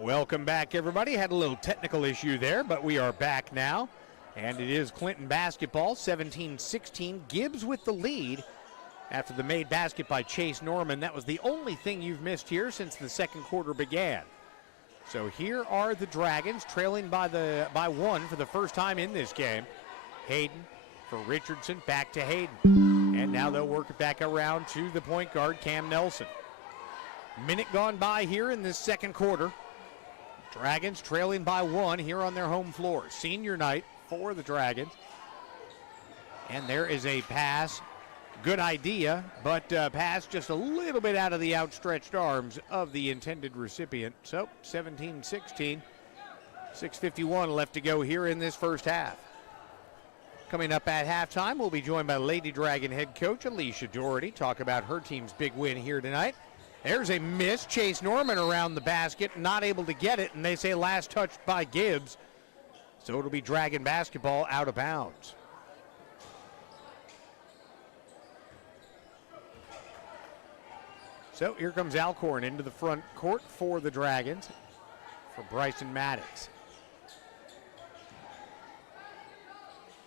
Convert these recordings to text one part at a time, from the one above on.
Welcome back, everybody. Had a little technical issue there, but we are back now. And it is Clinton basketball, 17-16. Gibbs with the lead after the made basket by Chase Norman. That was the only thing you've missed here since the second quarter began. So here are the Dragons trailing by one for the first time in this game. Hayden for Richardson, back to Hayden. And now they'll work it back around to the point guard, Cam Nelson. Minute gone by here in this second quarter. Dragons trailing by one here on their home floor. Senior night for the Dragons. And there is a pass. Good idea, but pass just a little bit out of the outstretched arms of the intended recipient. So 17-16, 6:51 left to go here in this first half. Coming up at halftime, we'll be joined by Lady Dragon head coach Alicia Doherty. Talk about her team's big win here tonight. There's a miss. Chase Norman around the basket, not able to get it, and they say last touched by Gibbs. So it'll be Dragon basketball out of bounds. So here comes Alcorn into the front court for the Dragons for Bryson Maddox.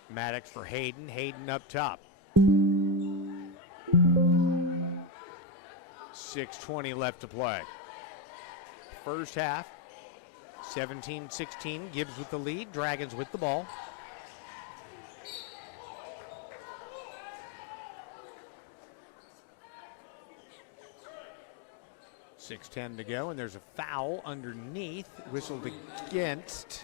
Maddox for Hayden. Hayden up top. 6:20 left to play. First half, 17-16. Gibbs with the lead. Dragons with the ball. .6:10 to go, and there's a foul underneath, whistled against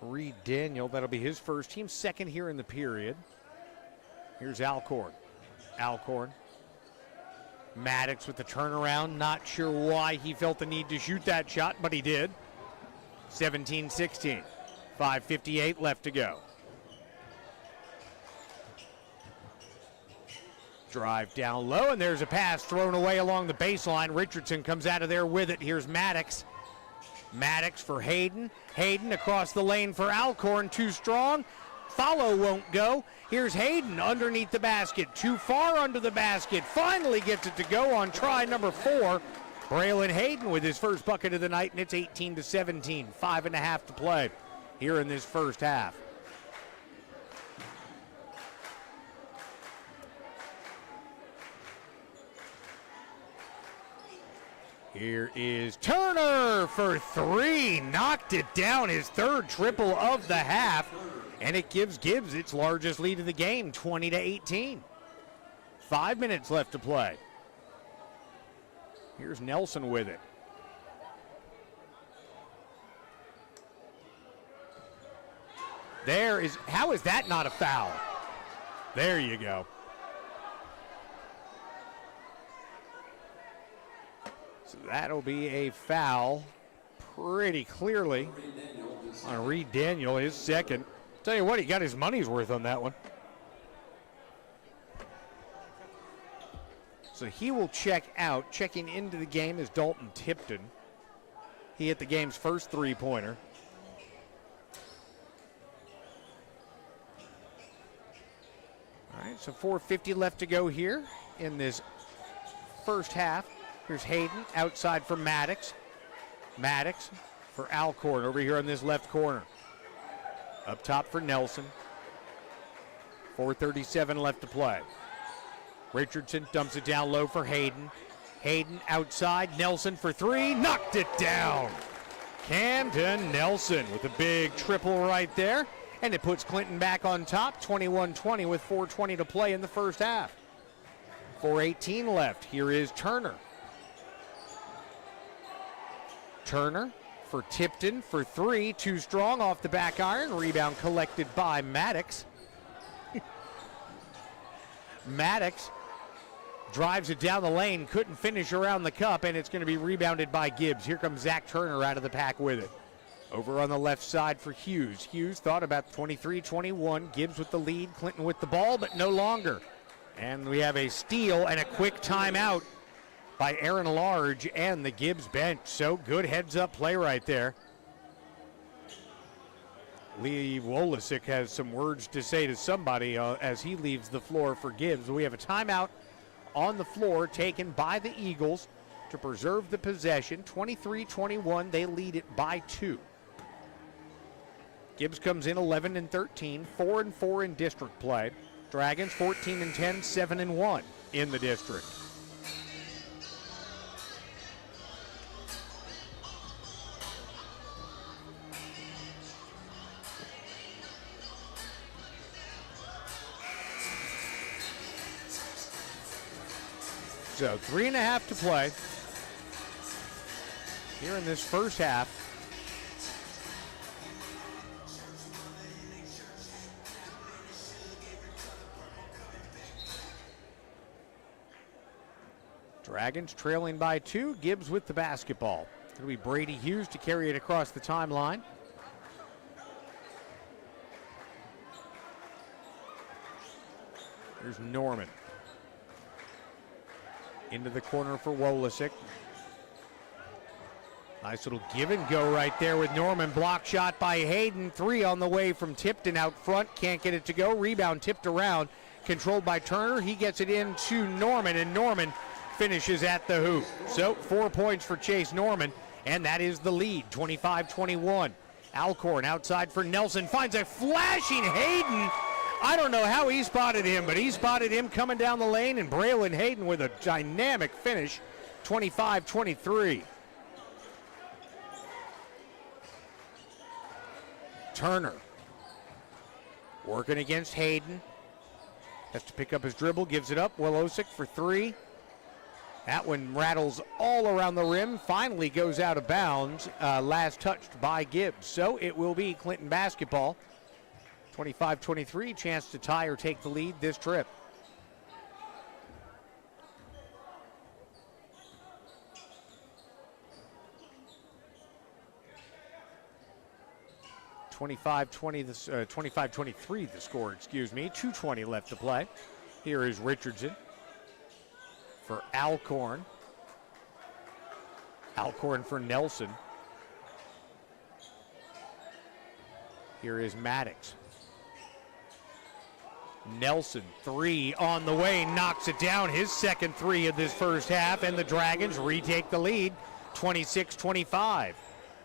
Reed Daniel. That'll be his first, team second here in the period. Here's Alcorn. Alcorn. Maddox with the turnaround. Not sure why he felt the need to shoot that shot, but he did. 17-16. 5:58 left to go. Drive down low, and there's a pass thrown away along the baseline. Richardson comes out of there with it. Here's Maddox. Maddox for Hayden. Hayden across the lane for Alcorn. Too strong. Follow won't go. Here's Hayden underneath the basket. Too far under the basket. Finally gets it to go on try number 4. Braylon Hayden with his first bucket of the night, and it's 18-17. 5.5 to play here in this first half. Here is Turner for 3. Knocked it down, his third triple of the half. And it gives Gibbs its largest lead of the game, 20-18. 5 minutes left to play. Here's Nelson with it. How is that not a foul? There you go. So that'll be a foul pretty clearly on Reed Daniel, his second. Tell you what, he got his money's worth on that one. So he will check out. Checking into the game is Dalton Tipton. He hit the game's first three-pointer. All right, so 4:50 left to go here in this first half. Here's Hayden outside for Maddox. Maddox for Alcorn over here on this left corner. Up top for Nelson. 4:37 left to play. Richardson dumps it down low for Hayden. Hayden outside. Nelson for 3. Knocked it down. Camden Nelson with a big triple right there. And it puts Clinton back on top. 21-20 with 4:20 to play in the first half. 4:18 left. Here is Turner. Turner for Tipton for 3. Too strong off the back iron. Rebound collected by Maddox. Maddox drives it down the lane. Couldn't finish around the cup, and it's going to be rebounded by Gibbs. Here comes Zach Turner out of the pack with it. Over on the left side for Hughes. Hughes thought about 23-21. Gibbs with the lead. Clinton with the ball, but no longer. And we have a steal and a quick timeout by Aaron Large and the Gibbs bench. So good heads-up play right there. Lee Wolisick has some words to say to somebody as he leaves the floor for Gibbs. We have a timeout on the floor taken by the Eagles. to preserve the possession. 23-21, they lead it by 2. Gibbs comes in 11-13, 4-4 in district play. Dragons 14-10, 7-1 in the district. So 3.5 to play here in this first half. Dragons trailing by 2. Gibbs with the basketball. It'll be Brady Hughes to carry it across the timeline. Here's Norman. Into the corner for Wolesick. Nice little give and go right there with Norman. Block shot by Hayden. 3 on the way from Tipton out front. Can't get it to go. Rebound tipped around. Controlled by Turner. He gets it into Norman, and Norman finishes at the hoop. So 4 points for Chase Norman, and that is the lead, 25-21. Alcorn outside for Nelson. Finds a flashing Hayden. I don't know how he spotted him, but he spotted him coming down the lane, and Braylon Hayden with a dynamic finish, 25-23. Turner working against Hayden. Has to pick up his dribble, gives it up. Wolesick for 3. That one rattles all around the rim, finally goes out of bounds, last touched by Gibbs. So it will be Clinton basketball. 25-23, chance to tie or take the lead this trip. (25-23) the score, excuse me. 2:20 left to play. Here is Richardson for Alcorn. Alcorn for Nelson. Here is Maddox. Nelson, 3 on the way, knocks it down. His second 3 of this first half, and the Dragons retake the lead, 26-25.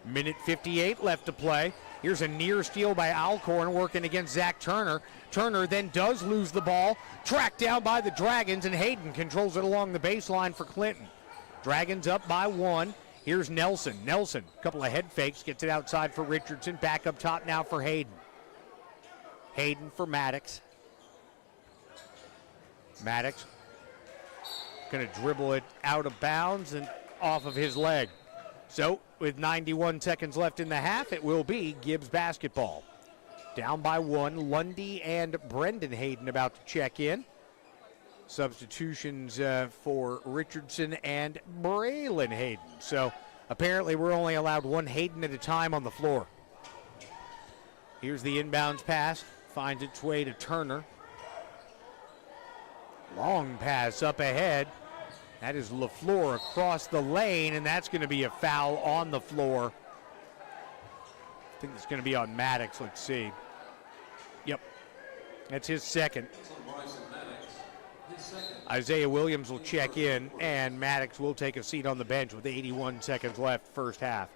Minute 58 left to play. Here's a near steal by Alcorn working against Zach Turner. Turner then does lose the ball, tracked down by the Dragons, and Hayden controls it along the baseline for Clinton. Dragons up by 1. Here's Nelson. Nelson, a couple of head fakes, gets it outside for Richardson. Back up top now for Hayden. Hayden for Maddox. Maddox going to dribble it out of bounds and off of his leg. So with 91 seconds left in the half, it will be Gibbs basketball. Down by 1, Lundy and Brendan Hayden about to check in. Substitutions for Richardson and Braylon Hayden. So apparently we're only allowed 1 Hayden at a time on the floor. Here's the inbounds pass, finds its way to Turner. Long pass up ahead. That is LaFleur across the lane, and that's going to be a foul on the floor. I think it's going to be on Maddox. Let's see. Yep, that's his second. Isaiah Williams will check in, and Maddox will take a seat on the bench with 81 seconds left first half.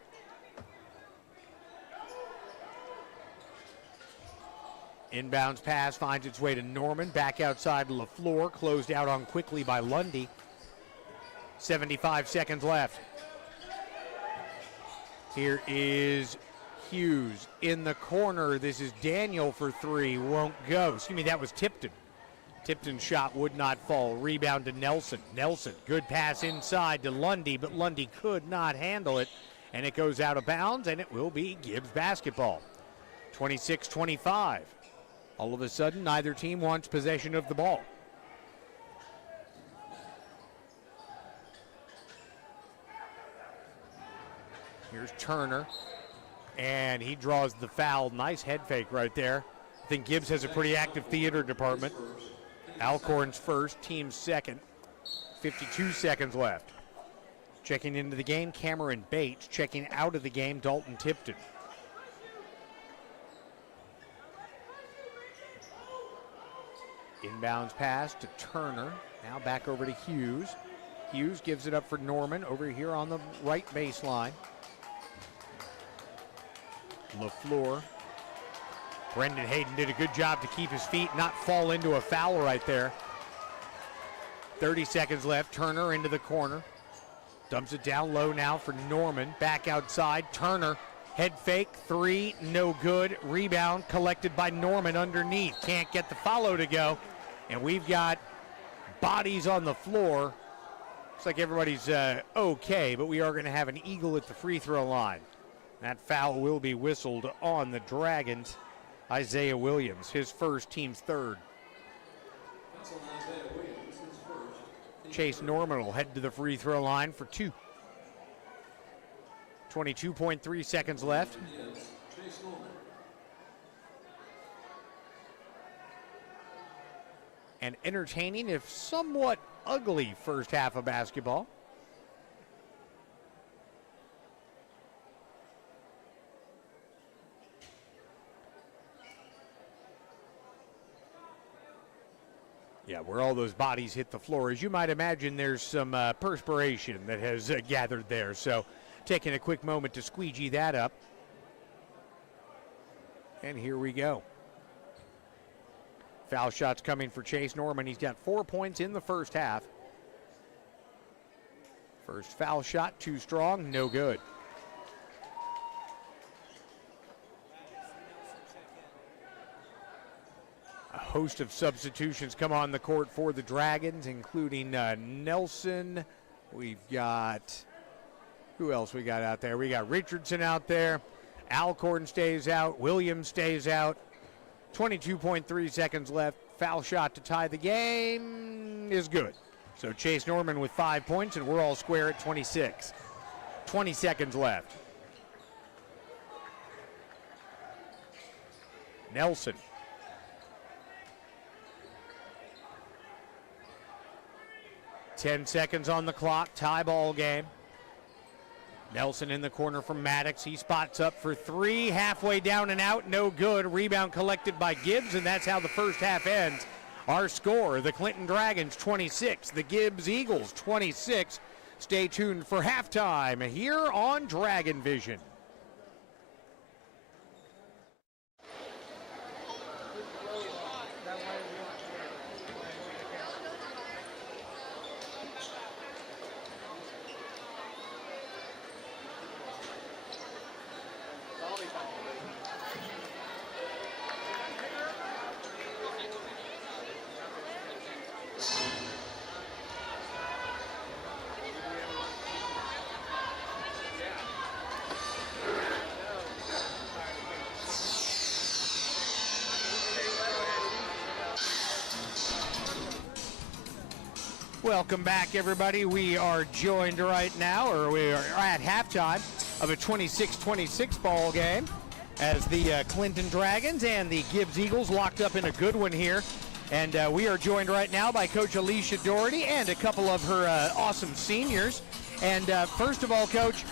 Inbounds pass finds its way to Norman. Back outside LaFleur, closed out on quickly by Lundy. 75 seconds left. Here is Hughes in the corner. This is Daniel for 3. Won't go. Excuse me, that was Tipton. Tipton's shot would not fall. Rebound to Nelson. Nelson, good pass inside to Lundy, but Lundy could not handle it. And it goes out of bounds, and it will be Gibbs basketball. 26-25. All of a sudden, neither team wants possession of the ball. Here's Turner, and he draws the foul. Nice head fake right there. I think Gibbs has a pretty active theater department. Alcorn's first, team's second. 52 seconds left. Checking into the game, Cameron Bates. Checking out of the game, Dalton Tipton. Inbounds pass to Turner. Now back over to Hughes. Hughes gives it up for Norman over here on the right baseline. LaFleur. Brendan Hayden did a good job to keep his feet, not fall into a foul right there. 30 seconds left. Turner into the corner. Dumps it down low now for Norman. Back outside. Turner. Head fake. 3. No good. Rebound collected by Norman underneath. Can't get the follow to go. And we've got bodies on the floor. Looks like everybody's okay, but we are going to have an eagle at the free throw line. That foul will be whistled on the Dragons. Isaiah Williams, his first, team's third. Chase Norman will head to the free throw line for 2. 22.3 seconds left. An entertaining, if somewhat ugly, first half of basketball. Yeah, where all those bodies hit the floor, as you might imagine, there's some perspiration that has gathered there. So taking a quick moment to squeegee that up. And here we go. Foul shots coming for Chase Norman. He's got 4 points in the first half. First foul shot, too strong, no good. A host of substitutions come on the court for the Dragons, including Nelson. We've got, who else we got out there? We got Richardson out there. Alcorn stays out. Williams stays out. 22.3 seconds left. Foul shot to tie the game is good. So Chase Norman with 5 points, and we're all square at 26. 20 seconds left. Nelson. Ten seconds on the clock, tie ball game. Nelson in the corner from Maddox. He spots up for 3, halfway down and out, no good. Rebound collected by Gibbs, and that's how the first half ends. Our score, the Clinton Dragons 26, the Gibbs Eagles 26. Stay tuned for halftime here on Dragon Vision. Welcome back, everybody. We are joined right now, or we are at halftime of a 26-26 ball game as the Clinton Dragons and the Gibbs Eagles locked up in a good one here. And we are joined right now by Coach Alicia Doherty and a couple of her awesome seniors. And first of all, Coach,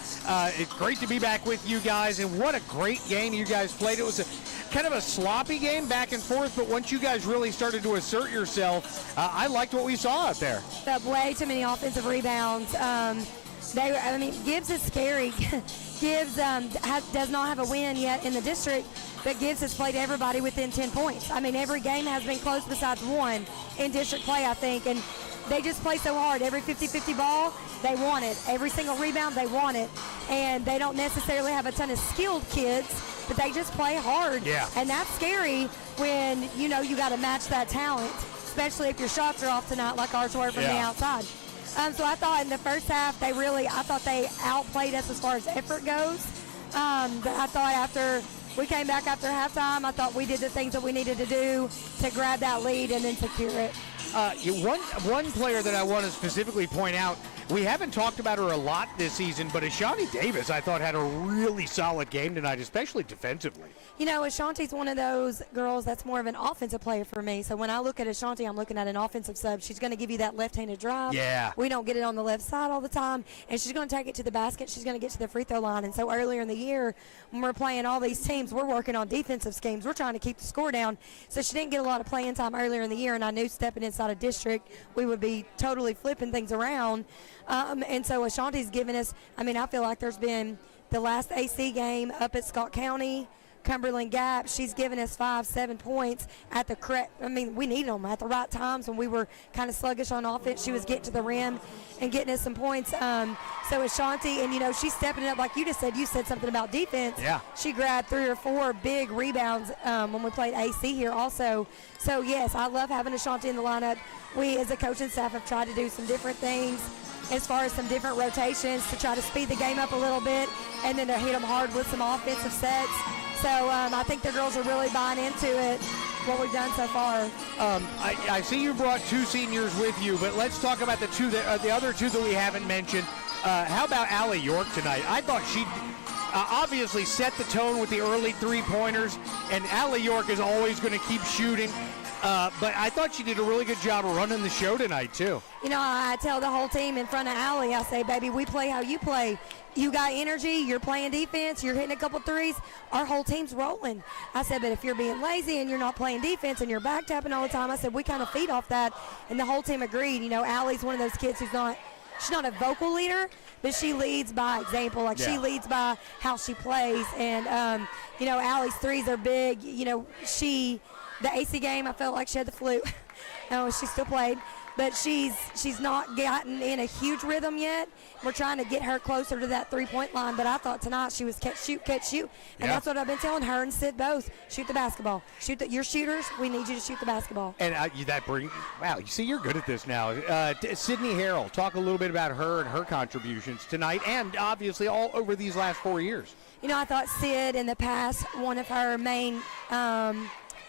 it's great to be back with you guys. And what a great game you guys played. It was kind of a sloppy game back and forth, but once you guys really started to assert yourself, I liked what we saw out there. Way too many offensive rebounds. Gibbs is scary. Gibbs does not have a win yet in the district, but Gibbs has played everybody within 10 points. I mean, every game has been close besides one in district play, I think, and they just play so hard. Every 50-50 ball, they want it. Every single rebound, they want it. And they don't necessarily have a ton of skilled kids, but they just play hard. Yeah. And that's scary when, you know, you got to match that talent, especially if your shots are off tonight like ours were from the outside. So I thought in the first half, I thought they outplayed us as far as effort goes. But I thought after we came back after halftime, I thought we did the things that we needed to do to grab that lead and then secure it. One player that I want to specifically point out, we haven't talked about her a lot this season, but Ashani Davis, I thought, had a really solid game tonight, especially defensively. You know, Ashanti's one of those girls that's more of an offensive player for me. So when I look at Ashanti, I'm looking at an offensive sub. She's going to give you that left-handed drive. Yeah. We don't get it on the left side all the time. And she's going to take it to the basket. She's going to get to the free throw line. And so earlier in the year, when we're playing all these teams, we're working on defensive schemes. We're trying to keep the score down. So she didn't get a lot of playing time earlier in the year, and I knew stepping inside a district, we would be totally flipping things around. And so Ashanti's given us, I mean, I feel like there's been the last AC game up at Scott County, Cumberland Gap, she's given us 5-7 points at the correct, I mean, we needed them at the right times when we were kind of sluggish on offense. She was getting to the rim and getting us some points. So Ashanti, and, you know, she's stepping it up like you just said. You said something about defense. Yeah. She grabbed 3 or 4 big rebounds when we played AC here also. So, yes, I love having Ashanti in the lineup. We, as a coaching staff, have tried to do some different things as far as some different rotations to try to speed the game up a little bit and then to hit them hard with some offensive sets. So I think the girls are really buying into it, what we've done so far. I see you brought 2 seniors with you, but let's talk about the other 2 that we haven't mentioned. How about Allie York tonight? I thought she obviously set the tone with the early 3-pointers, and Allie York is always going to keep shooting. But I thought she did a really good job of running the show tonight, too. You know, I tell the whole team in front of Allie, I say, baby, we play how you play. You got energy, you're playing defense, you're hitting a couple threes, our whole team's rolling. I said, but if you're being lazy and you're not playing defense and you're back tapping all the time, I said, we kind of feed off that. And the whole team agreed. You know, Allie's one of those kids who's she's not a vocal leader, but she leads by example. Like, she leads by how she plays. And, you know, Allie's threes are big. You know, the AC game, I felt like she had the flu. No, she still played. But she's not gotten in a huge rhythm yet. We're trying to get her closer to that 3-point line. But I thought tonight she was catch, shoot. And that's what I've been telling her and Sid both. Shoot the basketball. You're shooters. We need you to shoot the basketball. And wow, you see, you're good at this now. Sydney Harrell, talk a little bit about her and her contributions tonight and obviously all over these last 4 years. You know, I thought Sid in the past, one of her main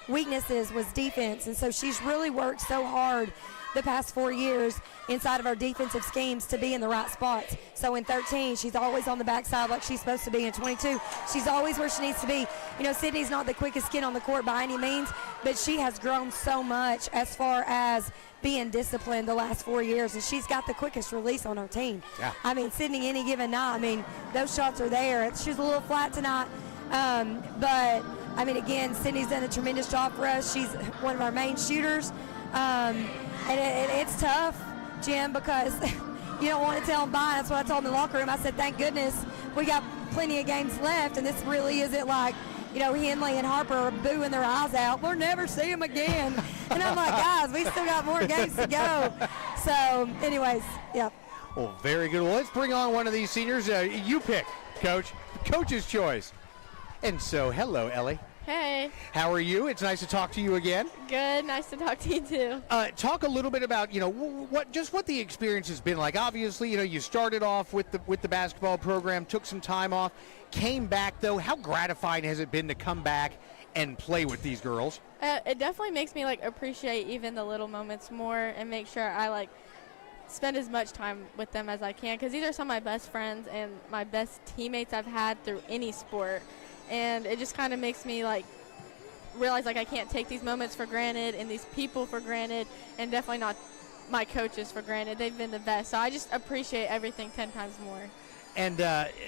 weaknesses was defense. And so she's really worked so hard the past 4 years inside of our defensive schemes to be in the right spots. So in 13, she's always on the backside like she's supposed to be. In 22, she's always where she needs to be. You know, Sydney's not the quickest kid on the court by any means, but she has grown so much as far as being disciplined the last 4 years, and she's got the quickest release on her team. Yeah. I mean, Sydney, any given night, I mean, those shots are there. She was a little flat tonight, but, I mean, again, Sydney's done a tremendous job for us. She's one of our main shooters. And it's tough, Jim, because you don't want to tell them bye. That's what I told them in the locker room. I said, thank goodness we got plenty of games left, and this really isn't like, you know, Henley and Harper are booing their eyes out. We'll never see them again. And I'm like, guys, we still got more games to go. So, anyways, yeah. Well, very good. Well, let's bring on one of these seniors. You pick, Coach. Coach's choice. And so, hello, Ellie. Hey. How are you? It's nice to talk to you again. Good. Nice to talk to you too. Talk a little bit about, you know, what the experience has been like. Obviously, you know, you started off with the basketball program, took some time off, came back though. How gratifying has it been to come back and play with these girls? It definitely makes me appreciate even the little moments more and make sure I spend as much time with them as I can, because these are some of my best friends and my best teammates I've had through any sport. And it just kind of makes me realize I can't take these moments for granted and these people for granted, and definitely not my coaches for granted. They've been the best. So I just appreciate everything 10 times more. And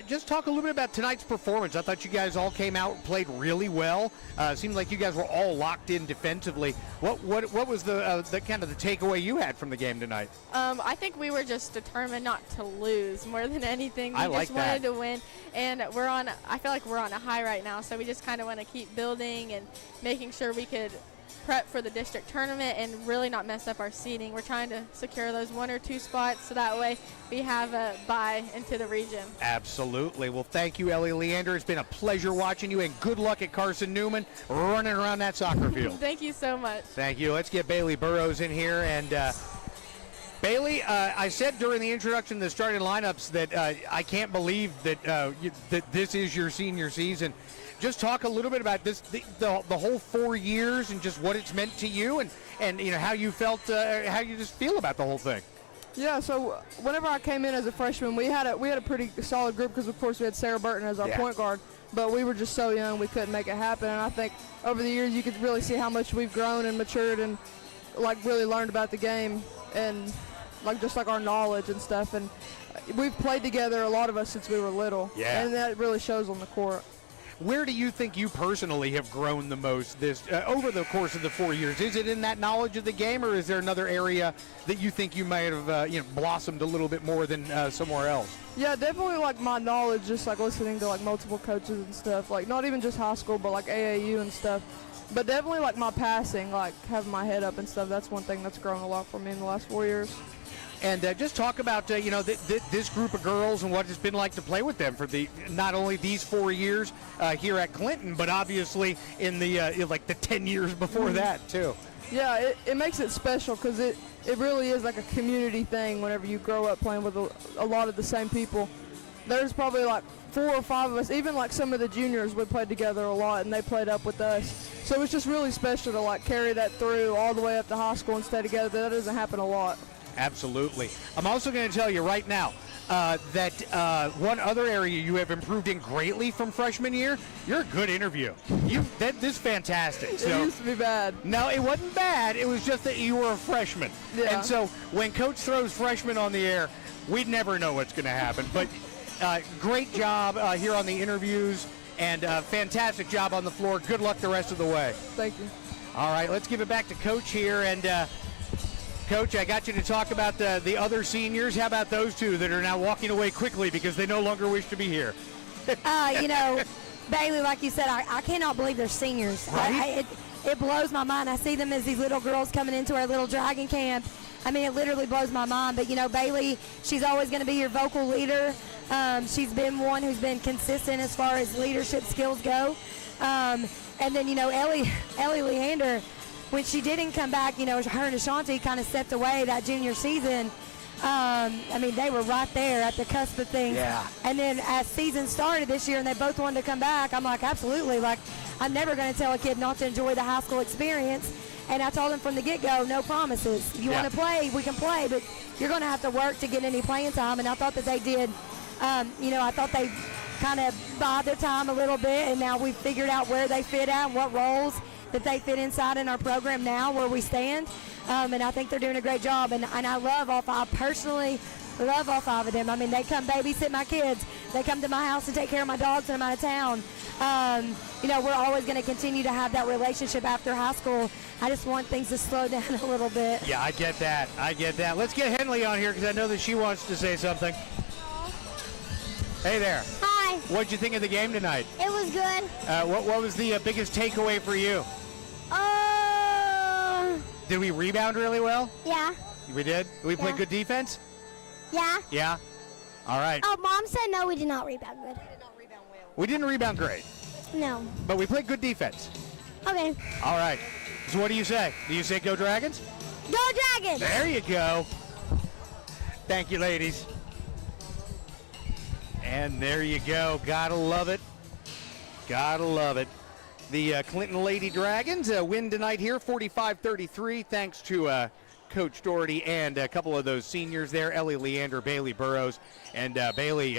just talk a little bit about tonight's performance. I thought you guys all came out and played really well. Seemed like you guys were all locked in defensively. What was the kind of the takeaway you had from the game tonight? I think we were just determined not to lose more than anything. We like just wanted to win, and I feel like we're on a high right now. So we just kind of want to keep building and making sure we could prep for the district tournament and really not mess up our seeding. We're trying to secure those 1 or 2 spots so that way we have a bye into the region. Absolutely. Well, thank you, Ellie Leander. It's been a pleasure watching you, and good luck at Carson Newman running around that soccer field. Thank you so much. Thank you. Let's get Bailey Burrows in here. And Bailey, I said during the introduction to the starting lineups that I can't believe that that this is your senior season. Just talk a little bit about this, the whole 4 years, and just what it's meant to you, and you know how you felt, how you just feel about the whole thing. Yeah. So whenever I came in as a freshman, we had a pretty solid group because of course we had Sarah Burton as our point guard. but we were just so young we couldn't make it happen. And I think over the years you could really see how much we've grown and matured and like really learned about the game and like just like our knowledge and stuff. And we've played together, a lot of us, since we were little. Yeah. And that really shows on the court. Where do you think you personally have grown the most this over the course of the 4 years? Is it in that knowledge of the game, or is there another area that you think you might have blossomed a little bit more than somewhere else? Yeah, definitely like my knowledge, just like listening to like multiple coaches and stuff, like not even just high school, but like AAU and stuff. But definitely like my passing, like having my head up and stuff, that's one thing that's grown a lot for me in the last 4 years. And just talk about this group of girls and what it's been like to play with them for not only these 4 years here at Clinton, but obviously in the like the 10 years before that too. Yeah, it makes it special because it really is like a community thing whenever you grow up playing with a lot of the same people. There's probably like 4 or 5 of us, even like some of the juniors, we played together a lot and they played up with us. So it's just really special to like carry that through all the way up to high school and stay together. That doesn't happen a lot. Absolutely. I'm also going to tell you right now that one other area you have improved in greatly from freshman year, you're a good interview. This is fantastic. It used to be bad. No, it wasn't bad. It was just that you were a freshman. Yeah. And so when Coach throws freshmen on the air, we'd never know what's going to happen. But great job here on the interviews, and fantastic job on the floor. Good luck the rest of the way. Thank you. All right, let's give it back to Coach here. And Coach, I got you to talk about the other seniors. How about those two that are now walking away quickly because they no longer wish to be here? Bailey, like you said, I cannot believe they're seniors. Right? It blows my mind. I see them as these little girls coming into our little dragon camp. I mean, it literally blows my mind. But, Bailey, she's always going to be your vocal leader. She's been one who's been consistent as far as leadership skills go. And then, Ellie Leander, when she didn't come back, her and Ashanti kind of stepped away that junior season. They were right there at the cusp of things. Yeah. And then as season started this year and they both wanted to come back, I'm like, absolutely. Like, I'm never going to tell a kid not to enjoy the high school experience. And I told them from the get-go, no promises. If you want to play, we can play, but you're going to have to work to get any playing time. And I thought that they did. I thought they kind of bide their time a little bit, and now we've figured out where they fit at and what roles that they fit inside in our program now where we stand. And I think they're doing a great job. And I love all 5. Personally, love all 5 of them. I mean, they come babysit my kids. They come to my house and take care of my dogs when I'm out of town. We're always going to continue to have that relationship after high school. I just want things to slow down a little bit. Yeah, I get that. Let's get Henley on here because I know that she wants to say something. Hey there. Hi. What'd you think of the game tonight? It was good. What was the biggest takeaway for you? Did we rebound really well? Yeah. We did? Did we play good defense? Yeah. Yeah? All right. Oh, Mom said no, we did not rebound good. We didn't rebound great, No. but we played good defense. Okay. All right. So what do you say? Do you say go Dragons? Go Dragons! There you go. Thank you, ladies. And there you go. Gotta love it. Gotta love it. The Clinton Lady Dragons win tonight here, 45-33, thanks to Coach Doherty and a couple of those seniors there, Ellie Leander, Bailey Burrows. And Bailey,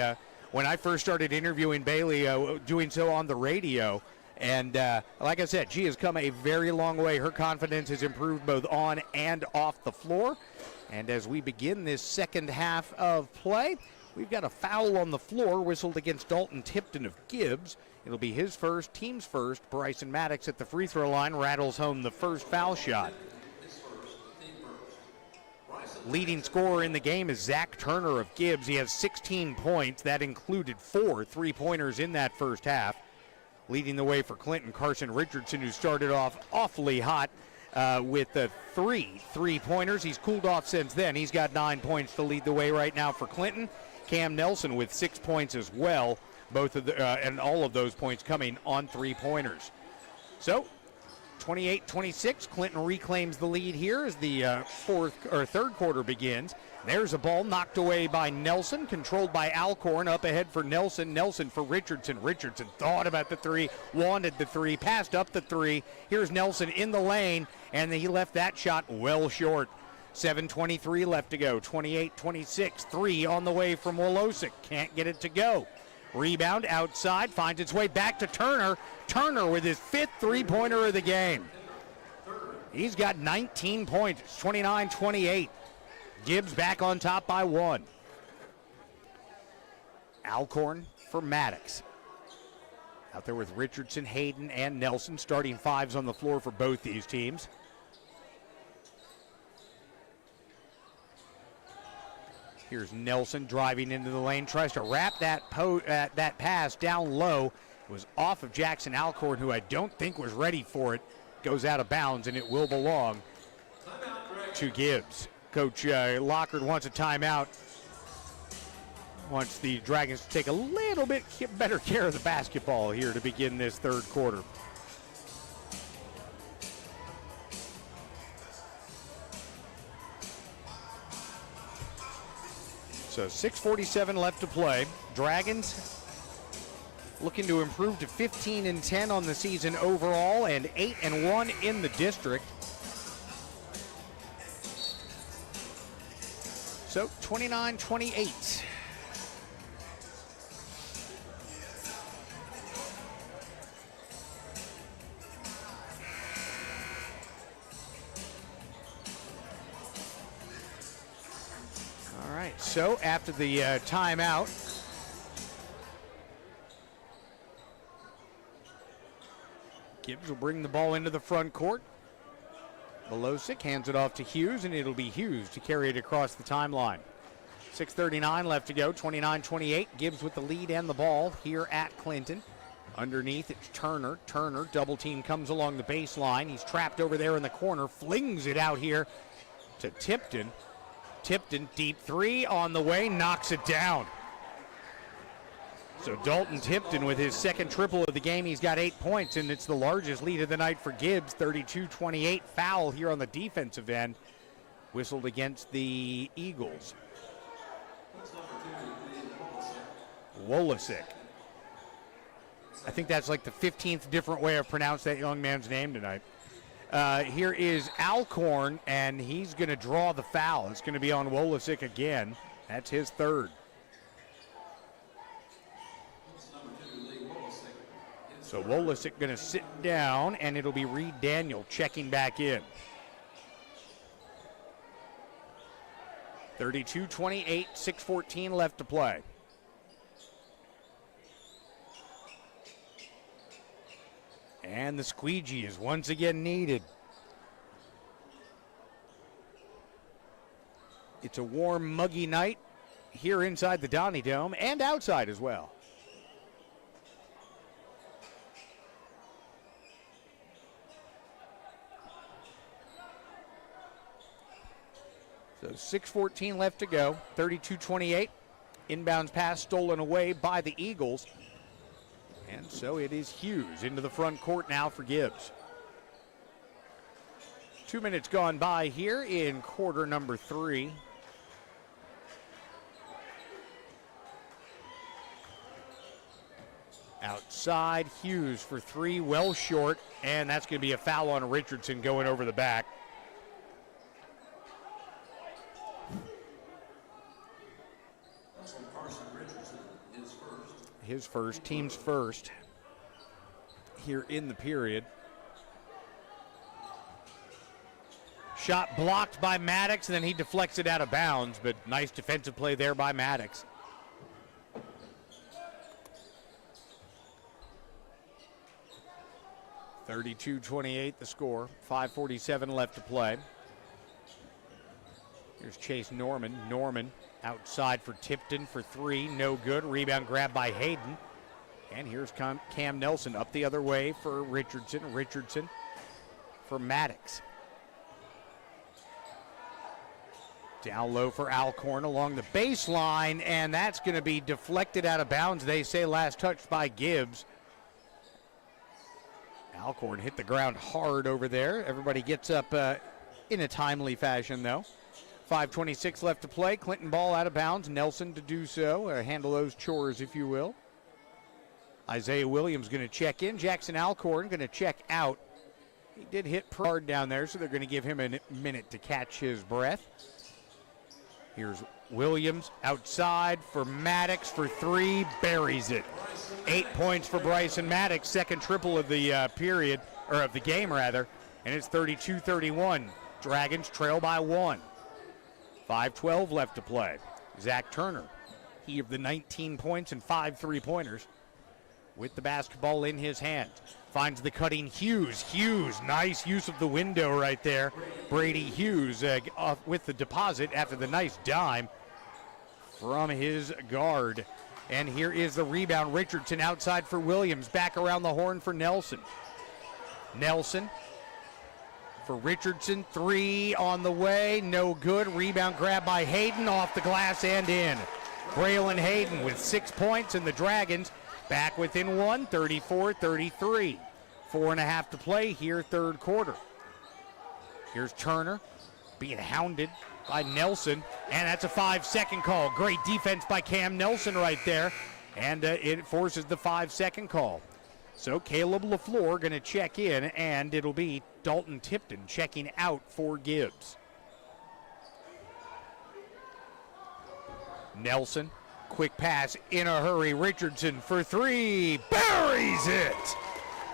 when I first started interviewing Bailey, doing so on the radio, and like I said, she has come a very long way. Her confidence has improved both on and off the floor. And as we begin this second half of play, we've got a foul on the floor whistled against Dalton Tipton of Gibbs. It'll be his first, team's first. Bryson Maddox at the free throw line rattles home the first foul shot. Leading scorer in the game is Zach Turner of Gibbs. He has 16 points. That included 4 3-pointers in that first half. Leading the way for Clinton, Carson Richardson, who started off awfully hot with 3 3-pointers. He's cooled off since then. He's got 9 points to lead the way right now for Clinton. Cam Nelson with 6 points as well. Both of and all of those points coming on 3-pointers. So 28-26, Clinton reclaims the lead here as the third quarter begins. There's a ball knocked away by Nelson, controlled by Alcorn. Up ahead for Nelson. Nelson for Richardson. Richardson thought about the 3, wanted the 3, passed up the 3. Here's Nelson in the lane, and he left that shot well short. 7:23 left to go. 28-26, 3 on the way from Wolosick. Can't get it to go. Rebound outside, finds its way back to Turner. Turner with his 5th three-pointer of the game. He's got 19 points, 29-28. Gibbs back on top by 1. Alcorn for Maddox. Out there with Richardson, Hayden, and Nelson, starting 5s on the floor for both these teams. Here's Nelson driving into the lane, tries to wrap that pass down low. It was off of Jackson Alcorn, who I don't think was ready for it. Goes out of bounds, and it will belong to Gibbs. Coach Lockard wants a timeout. Wants the Dragons to take a little bit better care of the basketball here to begin this third quarter. So 6:47 left to play. Dragons looking to improve to 15-10 on the season overall and 8-1 in the district. So 29-28. All right, so after the timeout, Gibbs will bring the ball into the front court. Volosic hands it off to Hughes, and it'll be Hughes to carry it across the timeline. 6:39 left to go, 29-28. Gibbs with the lead and the ball here at Clinton. Underneath, it's Turner. Turner, double team, comes along the baseline. He's trapped over there in the corner, flings it out here to Tipton. Tipton, deep three on the way, knocks it down. So Dalton Tipton with his 2nd triple of the game. He's got 8 points, and it's the largest lead of the night for Gibbs. 32-28 foul here on the defensive end. Whistled against the Eagles. Wolosic. I think that's like the 15th different way I've pronounced that young man's name tonight. Here is Alcorn, and he's going to draw the foul. It's going to be on Wolosic again. That's his 3rd. So Wolosic going to sit down, and it'll be Reed Daniel checking back in. 32-28, 6:14 left to play. And the squeegee is once again needed. It's a warm, muggy night here inside the Donnie Dome and outside as well. So 6:14 left to go, 32-28. Inbounds pass stolen away by the Eagles. And so it is Hughes into the front court now for Gibbs. 2 minutes gone by here in quarter number 3. Outside, Hughes for 3, well short, and that's going to be a foul on Richardson going over the back. His first, team's first here in the period. Shot blocked by Maddox, and then he deflects it out of bounds, but nice defensive play there by Maddox. (32-28) the score, 5:47 left to play. Here's Chase Norman. Norman outside for Tipton for 3, no good. Rebound grab by Hayden. And here's Cam Nelson up the other way for Richardson. Richardson for Maddox. Down low for Alcorn along the baseline, and that's going to be deflected out of bounds. They say last touched by Gibbs. Alcorn hit the ground hard over there. Everybody gets up in a timely fashion, though. 5:26 left to play. Clinton ball out of bounds. Nelson to do so. Handle those chores, if you will. Isaiah Williams going to check in. Jackson Alcorn going to check out. He did hit hard down there, so they're going to give him a minute to catch his breath. Here's Williams outside for Maddox for three, buries it. 8 points for Bryson Maddox, second triple of the period, or of the game rather, and it's 32-31. Dragons trail by 1. 5:12 left to play. Zach Turner, he of the 19 points and 5 three-pointers, with the basketball in his hand. Finds the cutting Hughes. Hughes, nice use of the window right there. Brady Hughes off with the deposit after the nice dime from his guard. And here is the rebound. Richardson outside for Williams. Back around the horn for Nelson. Nelson for Richardson. Three on the way. No good. Rebound grab by Hayden off the glass and in. Braylon Hayden with 6 points, and the Dragons back within one, 34-33. 4.5 to play here, third quarter. Here's Turner being hounded by Nelson, and that's a 5-second call. Great defense by Cam Nelson right there, and it forces the 5-second call. So Caleb LaFleur going to check in, and it'll be Dalton Tipton checking out for Gibbs. Nelson, quick pass in a hurry. Richardson for three, buries it.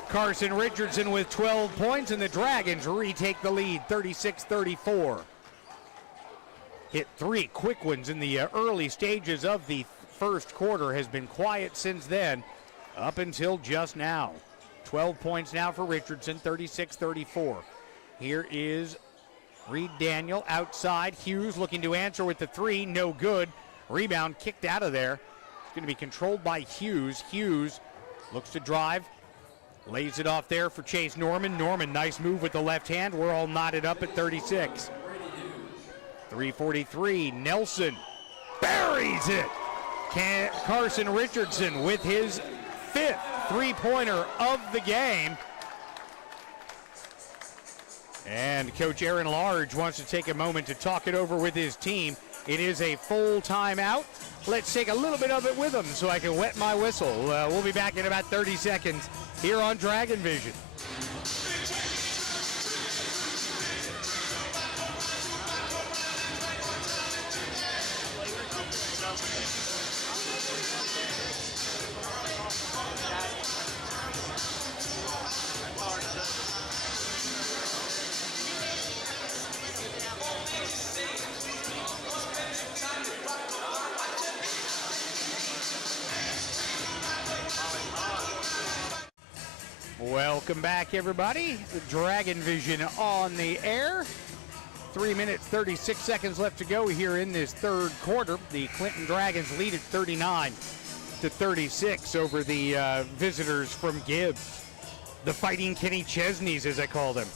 Carson Richardson with 12 points, and the Dragons retake the lead, 36-34. Hit three quick ones in the early stages of the first quarter. Has been quiet since then, up until just now. 12 points now for Richardson, 36-34. Here is Reed Daniel outside. Hughes looking to answer with the three, no good. Rebound kicked out of there. It's going to be controlled by Hughes. Hughes looks to drive, lays it off there for Chase Norman. Norman, nice move with the left hand. We're all knotted up at 36. 3:43, Nelson buries it. Carson Richardson with his 5th three-pointer of the game. And Coach Aaron Large wants to take a moment to talk it over with his team. It is a full timeout. Let's take a little bit of it with them so I can wet my whistle. We'll be back in about 30 seconds here on Dragon Vision. Welcome back, everybody. The Dragon Vision on the air. 3 minutes, 36 seconds left to go here in this third quarter. The Clinton Dragons lead at 39-36 over the visitors from Gibbs. The Fighting Kenny Chesneys, as I call them.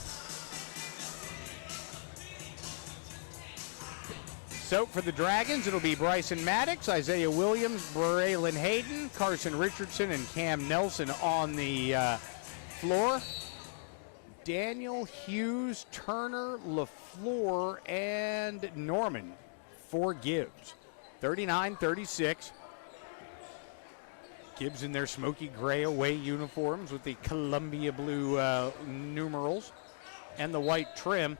So for the Dragons, it'll be Bryson Maddox, Isaiah Williams, Braylon Hayden, Carson Richardson, and Cam Nelson on the floor. Daniel, Hughes, Turner, LaFleur, and Norman for Gibbs. 39-36. Gibbs in their smoky gray away uniforms with the Columbia blue numerals and the white trim.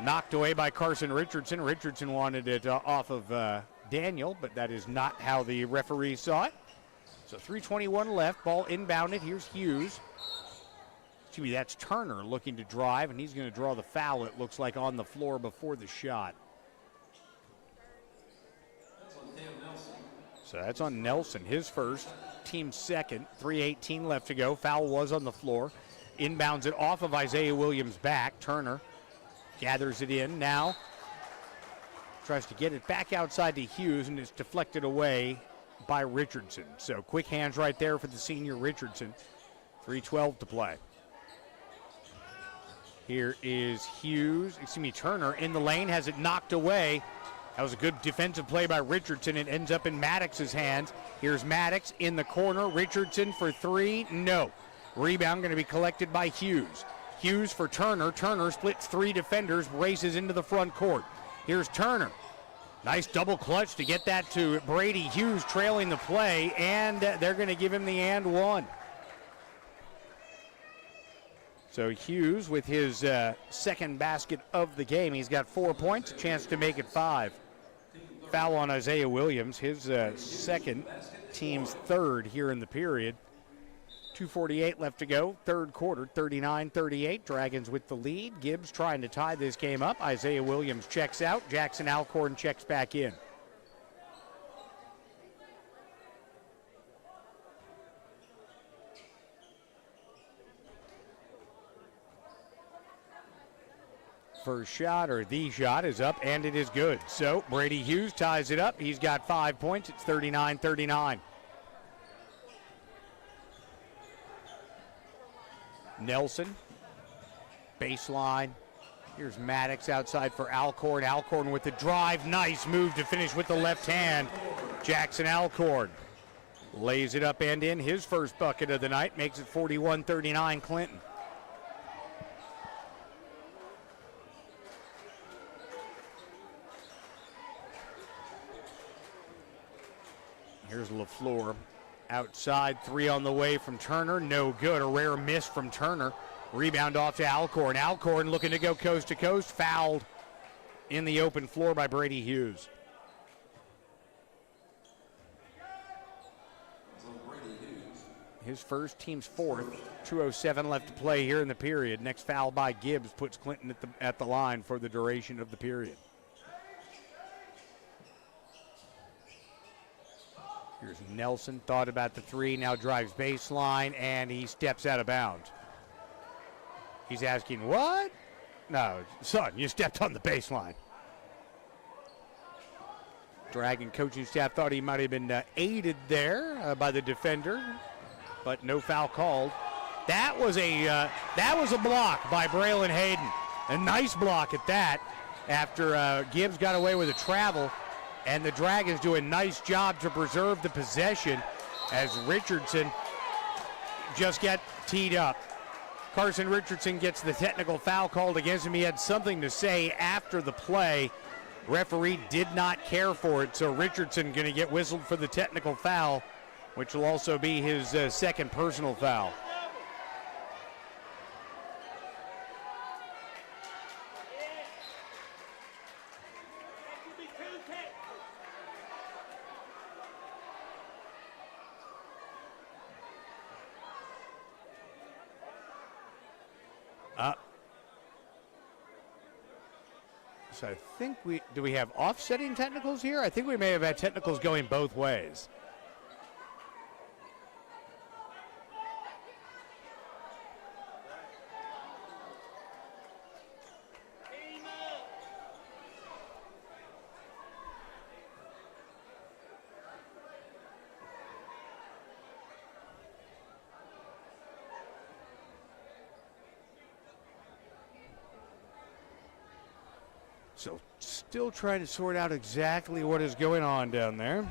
Knocked away by Carson Richardson. Richardson wanted it off of Daniel, but that is not how the referee saw it. So 3:21 left, ball inbounded. Here's Hughes. Excuse me, that's Turner looking to drive, and he's going to draw the foul, it looks like, on the floor before the shot. So that's on Nelson, his first, team second. 3:18 left to go. Foul was on the floor. Inbounds it off of Isaiah Williams' back. Turner gathers it in now. Tries to get it back outside to Hughes, and it's deflected away by Richardson. So quick hands right there for the senior Richardson. 3:12 to play. Here is Turner in the lane, has it knocked away. That was a good defensive play by Richardson. It ends up in Maddox's hands. Here's Maddox in the corner. Richardson for three, no. Rebound going to be collected by Hughes. Hughes for Turner. Turner splits three defenders, races into the front court. Here's Turner. Nice double clutch to get that to Brady Hughes, trailing the play, and they're going to give him the and one. So Hughes with his second basket of the game. He's got 4 points, a chance to make it 5. Foul on Isaiah Williams, his second, team's third here in the period. 2:48 left to go, third quarter, 39-38. Dragons with the lead. Gibbs trying to tie this game up. Isaiah Williams checks out. Jackson Alcorn checks back in. First shot, or the shot, is up, and it is good. So Brady Hughes ties it up. He's got 5 points. It's 39-39. Nelson, baseline. Here's Maddox outside for Alcorn. Alcorn with the drive. Nice move to finish with the left hand. Jackson Alcorn lays it up and in. His first bucket of the night makes it 41-39 Clinton. Here's LaFleur. Outside, three on the way from Turner. No good. A rare miss from Turner. Rebound off to Alcorn. Alcorn looking to go coast to coast. Fouled in the open floor by Brady Hughes. His first, team's fourth. 2:07 left to play here in the period. Next foul by Gibbs puts Clinton at the line for the duration of the period. Here's Nelson, thought about the three, now drives baseline, and he steps out of bounds. He's asking, what? No, son, you stepped on the baseline. Dragon coaching staff thought he might have been aided there by the defender, but no foul called. That was a block by Braylon Hayden. A nice block at that after Gibbs got away with a travel. And the Dragons do a nice job to preserve the possession as Richardson just got teed up. Carson Richardson gets the technical foul called against him. He had something to say after the play. Referee did not care for it, so Richardson going to get whistled for the technical foul, which will also be his second personal foul. So I think do we have offsetting technicals here? I think we may have had technicals going both ways. So still trying to sort out exactly what is going on down there.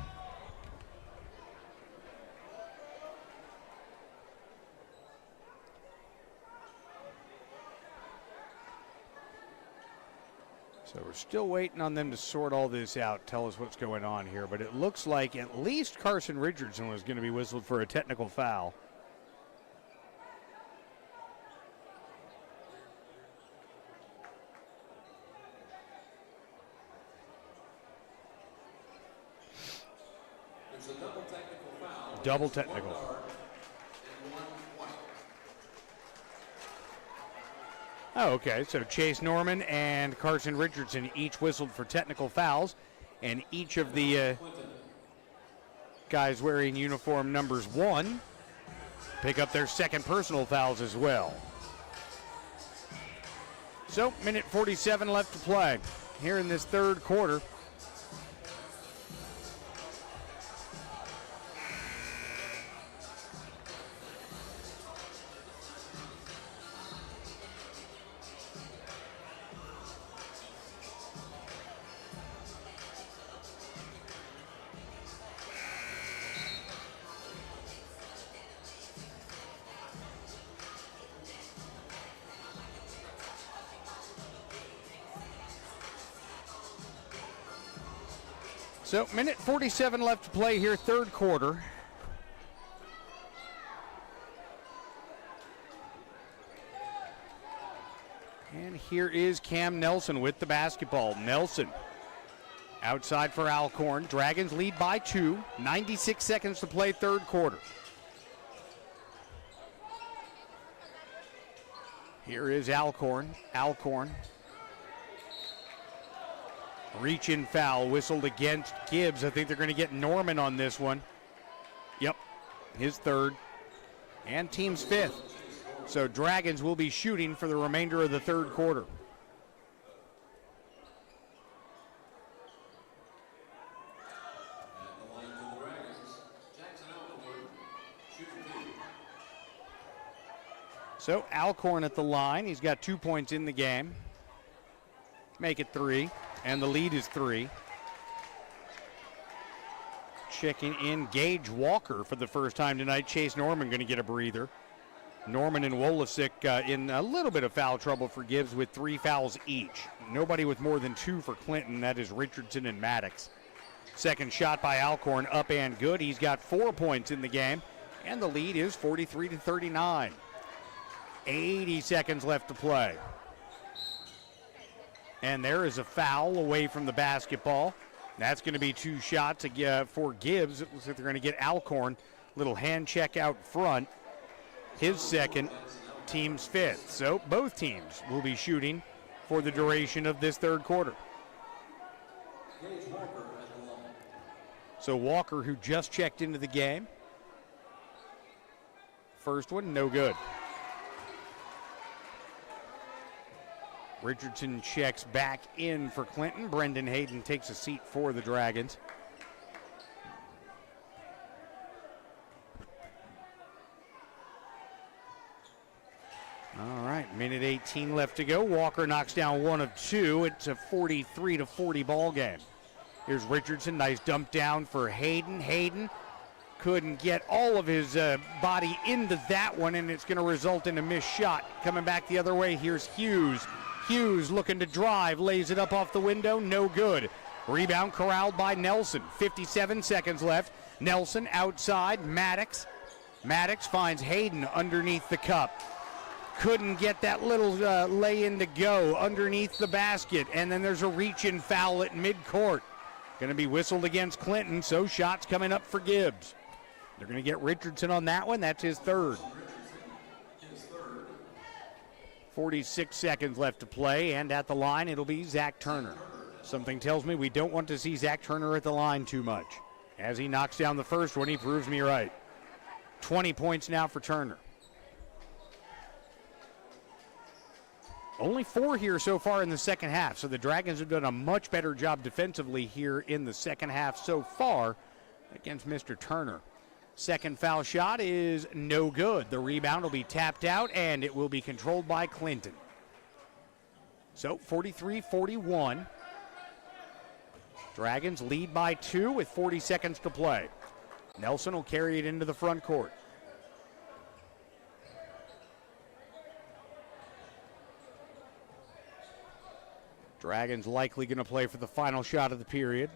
So we're still waiting on them to sort all this out, tell us what's going on here. But it looks like at least Carson Richardson was going to be whistled for a technical foul. Double technical. Oh, okay. So Chase Norman and Carson Richardson each whistled for technical fouls, and each of the guys wearing uniform numbers 1 pick up their second personal fouls as well. So, minute 47 left to play here in this third quarter. So, minute 47 left to play here, third quarter. And here is Cam Nelson with the basketball. Nelson Outside for Alcorn. Dragons lead by 2. 96 seconds to play, third quarter. Here is Alcorn. Alcorn. Reach in foul, whistled against Gibbs. I think they're going to get Norman on this one. Yep, his third. And team's fifth. So Dragons will be shooting for the remainder of the third quarter. So Alcorn at the line. He's got 2 points in the game. Make it 3, and the lead is 3. Checking in Gage Walker for the first time tonight. Chase Norman going to get a breather. Norman and Wolosik in a little bit of foul trouble for Gibbs with 3 fouls each. Nobody with more than 2 for Clinton. That is Richardson and Maddox. Second shot by Alcorn, up and good. He's got 4 points in the game, and the lead is 43-39. 80 seconds left to play. And there is a foul away from the basketball. That's going to be 2 shots for Gibbs. It looks like they're going to get Alcorn. Little hand check out front. His second, team's fifth. So both teams will be shooting for the duration of this third quarter. So Walker, who just checked into the game. First one, no good. Richardson checks back in for Clinton. Brendan Hayden takes a seat for the Dragons. All right, minute 18 left to go. Walker knocks down 1 of 2. It's a 43-40 ball game. Here's Richardson, nice dump down for Hayden. Hayden couldn't get all of his body into that one, and it's going to result in a missed shot. Coming back the other way, here's Hughes. Hughes looking to drive, lays it up off the window, no good. Rebound corralled by Nelson. 57 seconds left. Nelson outside, Maddox. Maddox finds Hayden underneath the cup. Couldn't get that little lay-in to go underneath the basket, and then there's a reach-in foul at midcourt. Going to be whistled against Clinton, so shots coming up for Gibbs. They're going to get Richardson on that one. That's his third. 46 seconds left to play, and at the line, it'll be Zach Turner. Something tells me we don't want to see Zach Turner at the line too much. As he knocks down the first one, he proves me right. 20 points now for Turner. Only 4 here so far in the second half, so the Dragons have done a much better job defensively here in the second half so far against Mr. Turner. Second foul shot is no good. The rebound will be tapped out, and it will be controlled by Clinton. So 43-41. Dragons lead by 2 with 40 seconds to play. Nelson will carry it into the front court. Dragons likely going to play for the final shot of the period.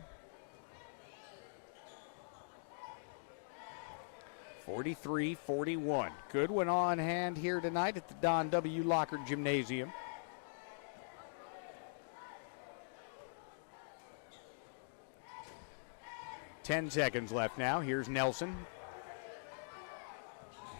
43-41. Good one on hand here tonight at the Don W. Lockard Gymnasium. Ten seconds left now. Here's Nelson.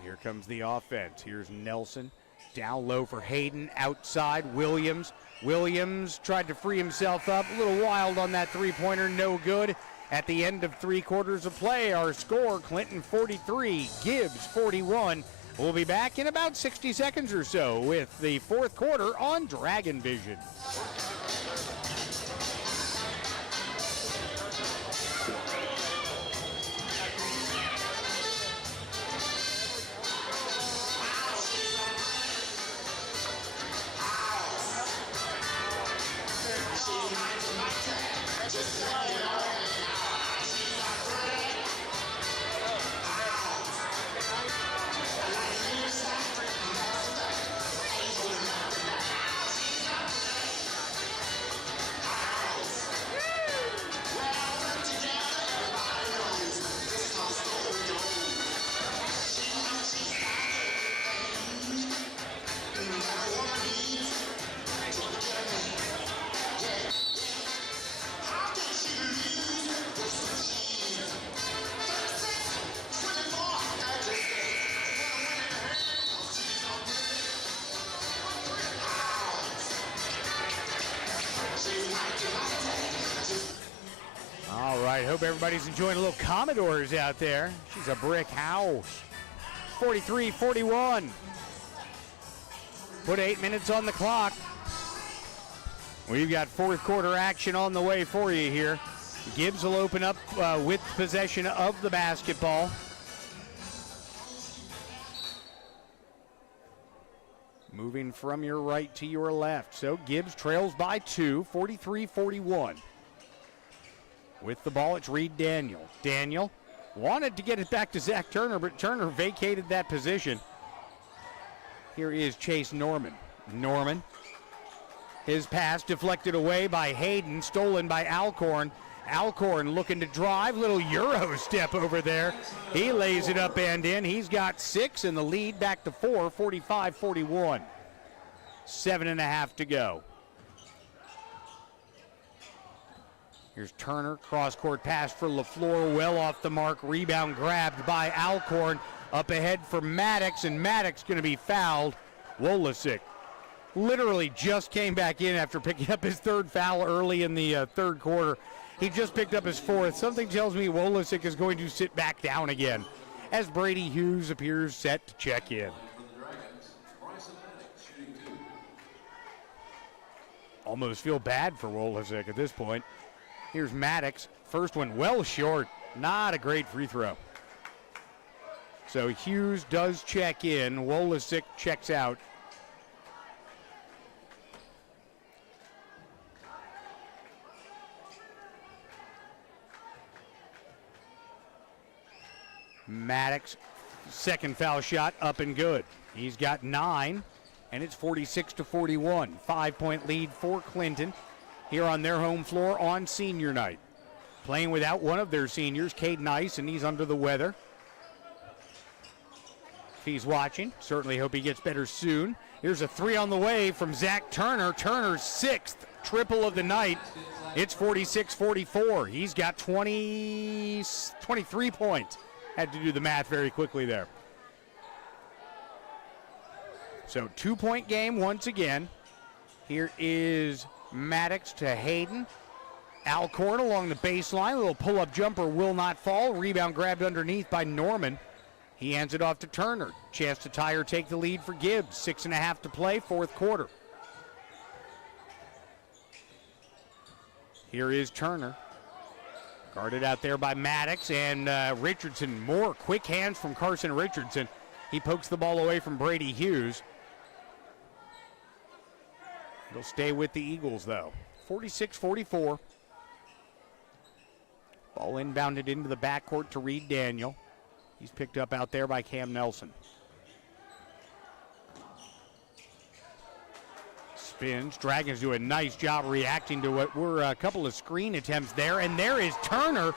Here comes the offense. Here's Nelson. Down low for Hayden. Outside, Williams. Williams tried to free himself up. A little wild on that three-pointer. No good. At the end of 3 quarters of play, our score, Clinton 43, Gibbs 41. We'll be back in about 60 seconds or so with the fourth quarter on Dragon Vision. Hope everybody's enjoying a little Commodores out there. She's a brick house. 43-41. Put 8 minutes on the clock. We've got fourth quarter action on the way for you here. Gibbs will open up with possession of the basketball. Moving from your right to your left. So Gibbs trails by 2, 43-41. With the ball, it's Reed Daniel. Daniel wanted to get it back to Zach Turner, but Turner vacated that position. Here is Chase Norman. Norman. His pass deflected away by Hayden, stolen by Alcorn. Alcorn looking to drive, little Euro step over there. He lays it up and in. He's got 6 and the lead back to 4, 45-41. 7.5 to go. Here's Turner, cross-court pass for LaFleur, well off the mark. Rebound grabbed by Alcorn. Up ahead for Maddox, and Maddox going to be fouled. Wolasick literally just came back in after picking up his third foul early in the third quarter. He just picked up his fourth. Something tells me Wolasick is going to sit back down again as Brady Hughes appears set to check in. Almost feel bad for Wolasick at this point. Here's Maddox. First one well short. Not a great free throw. So Hughes does check in. Wolasick checks out. Maddox, second foul shot up and good. He's got 9, and it's 46-41. 5-point lead for Clinton here on their home floor on senior night. Playing without one of their seniors, Caden Ice, and he's under the weather. If he's watching, certainly hope he gets better soon. Here's a 3 on the way from Zach Turner. Turner's 6th triple of the night. It's 46-44. He's got 23 points. Had to do the math very quickly there. So 2-point game once again. Here is Maddox to Hayden. Alcorn along the baseline. A little pull-up jumper will not fall. Rebound grabbed underneath by Norman. He hands it off to Turner. Chance to tie or take the lead for Gibbs. 6.5 to play, fourth quarter. Here is Turner. Guarded out there by Maddox and Richardson. More quick hands from Carson Richardson. He pokes the ball away from Brady Hughes. It'll stay with the Eagles, though. 46-44. Ball inbounded into the backcourt to Reed Daniel. He's picked up out there by Cam Nelson. Spins. Dragons do a nice job reacting to what were a couple of screen attempts there. And there is Turner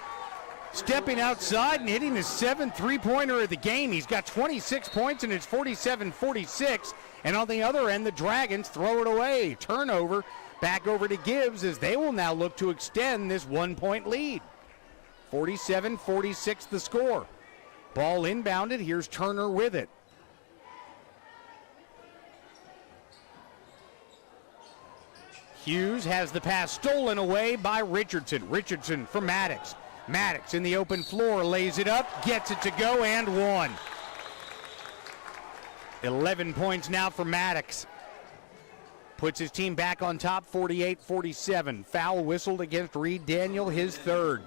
stepping outside and hitting his 7th three-pointer of the game. He's got 26 points, and it's 47-46. And on the other end, the Dragons throw it away. Turnover back over to Gibbs as they will now look to extend this 1-point lead. 47-46 the score. Ball inbounded. Here's Turner with it. Hughes has the pass stolen away by Richardson. Richardson for Maddox. Maddox in the open floor, lays it up, gets it to go, and 1. 11 points now for Maddox. Puts his team back on top, 48-47. Foul whistled against Reed Daniel, his 3rd.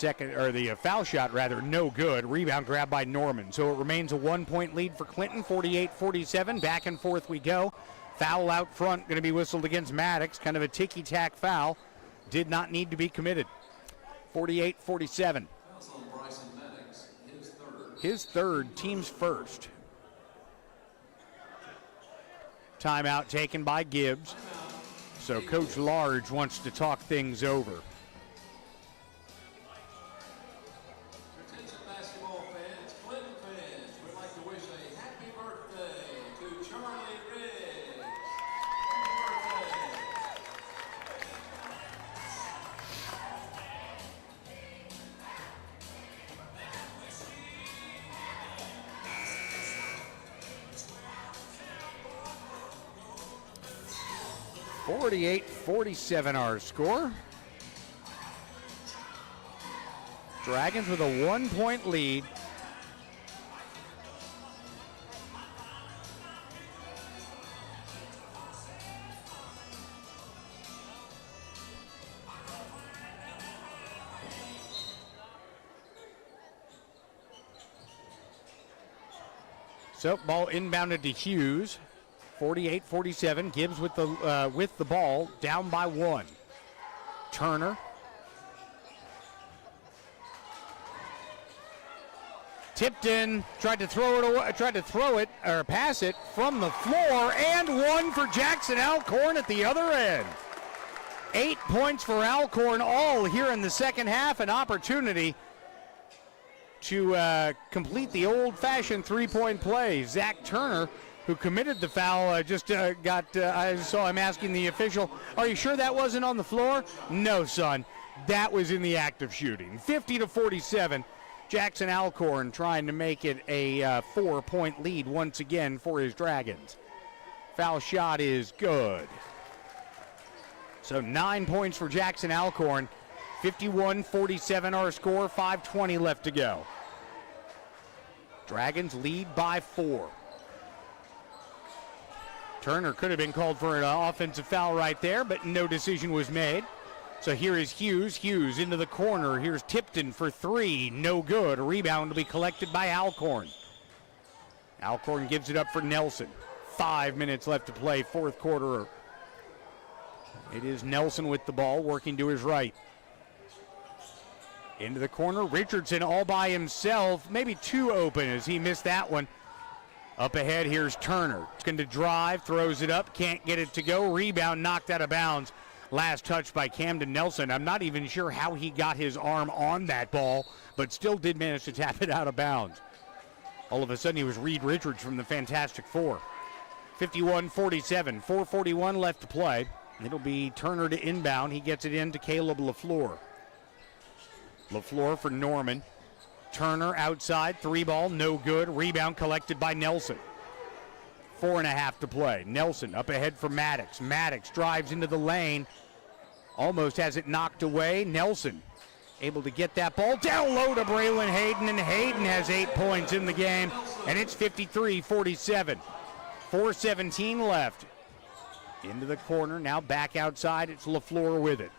The foul shot rather, no good. Rebound grab by Norman. So it remains a 1-point lead for Clinton, 48-47. Back and forth we go. Foul out front going to be whistled against Maddox. Kind of a ticky-tack foul. Did not need to be committed. 48-47. His 3rd, team's 1st. Timeout taken by Gibbs. So Coach Large wants to talk things over. 48-47 our score. Dragons with a 1-point lead. So ball inbounded to Hughes. 48-47. Gibbs with the ball, down by 1. Turner. Tipton tried to throw it or pass it from the floor, and one for Jackson Alcorn at the other end. 8 points for Alcorn, all here in the second half. An opportunity to complete the old-fashioned three-point play. Zach Turner, who committed the foul, I saw him asking the official, "Are you sure that wasn't on the floor?" "No, son, that was in the act of shooting." 50-47. Jackson Alcorn trying to make it a 4-point lead once again for his Dragons. Foul shot is good. So 9 points for Jackson Alcorn. 51-47 our score, 5:20 left to go. Dragons lead by 4. Turner could have been called for an offensive foul right there, but no decision was made. So here is Hughes. Hughes into the corner. Here's Tipton for 3. No good. A rebound to be collected by Alcorn. Alcorn gives it up for Nelson. 5 minutes left to play, fourth quarter. It is Nelson with the ball, working to his right. Into the corner. Richardson all by himself. Maybe too open as he missed that one. Up ahead, here's Turner. It's going to drive, throws it up, can't get it to go. Rebound knocked out of bounds. Last touch by Camden Nelson. I'm not even sure how he got his arm on that ball, but still did manage to tap it out of bounds. All of a sudden, he was Reed Richards from the Fantastic Four. 51-47, 4:41 left to play. It'll be Turner to inbound. He gets it in to Caleb LaFleur. LaFleur for Norman. Turner outside, 3-ball, no good. Rebound collected by Nelson. 4.5 to play. Nelson up ahead for Maddox. Maddox drives into the lane. Almost has it knocked away. Nelson able to get that ball down low to Braylon Hayden, and Hayden has 8 points in the game, and it's 53-47. 4:17 left. Into the corner, now back outside. It's LaFleur with it.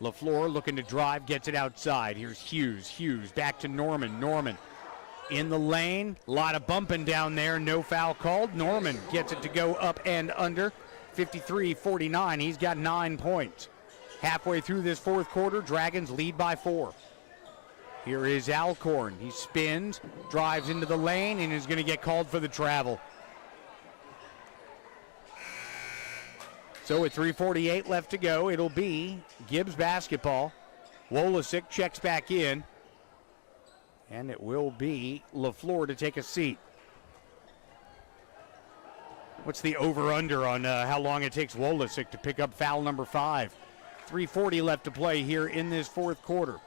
LaFleur looking to drive, gets it outside. Here's Hughes. Hughes back to Norman. Norman in the lane. A lot of bumping down there. No foul called. Norman gets it to go up and under. 53-49. He's got 9 points. Halfway through this fourth quarter, Dragons lead by 4. Here is Alcorn. He spins, drives into the lane, and is going to get called for the travel. So with 3:48 left to go, it'll be Gibbs basketball. Wolosik checks back in. And it will be LaFleur to take a seat. What's the over-under on how long it takes Wolosik to pick up foul number 5? 3:40 left to play here in this fourth quarter.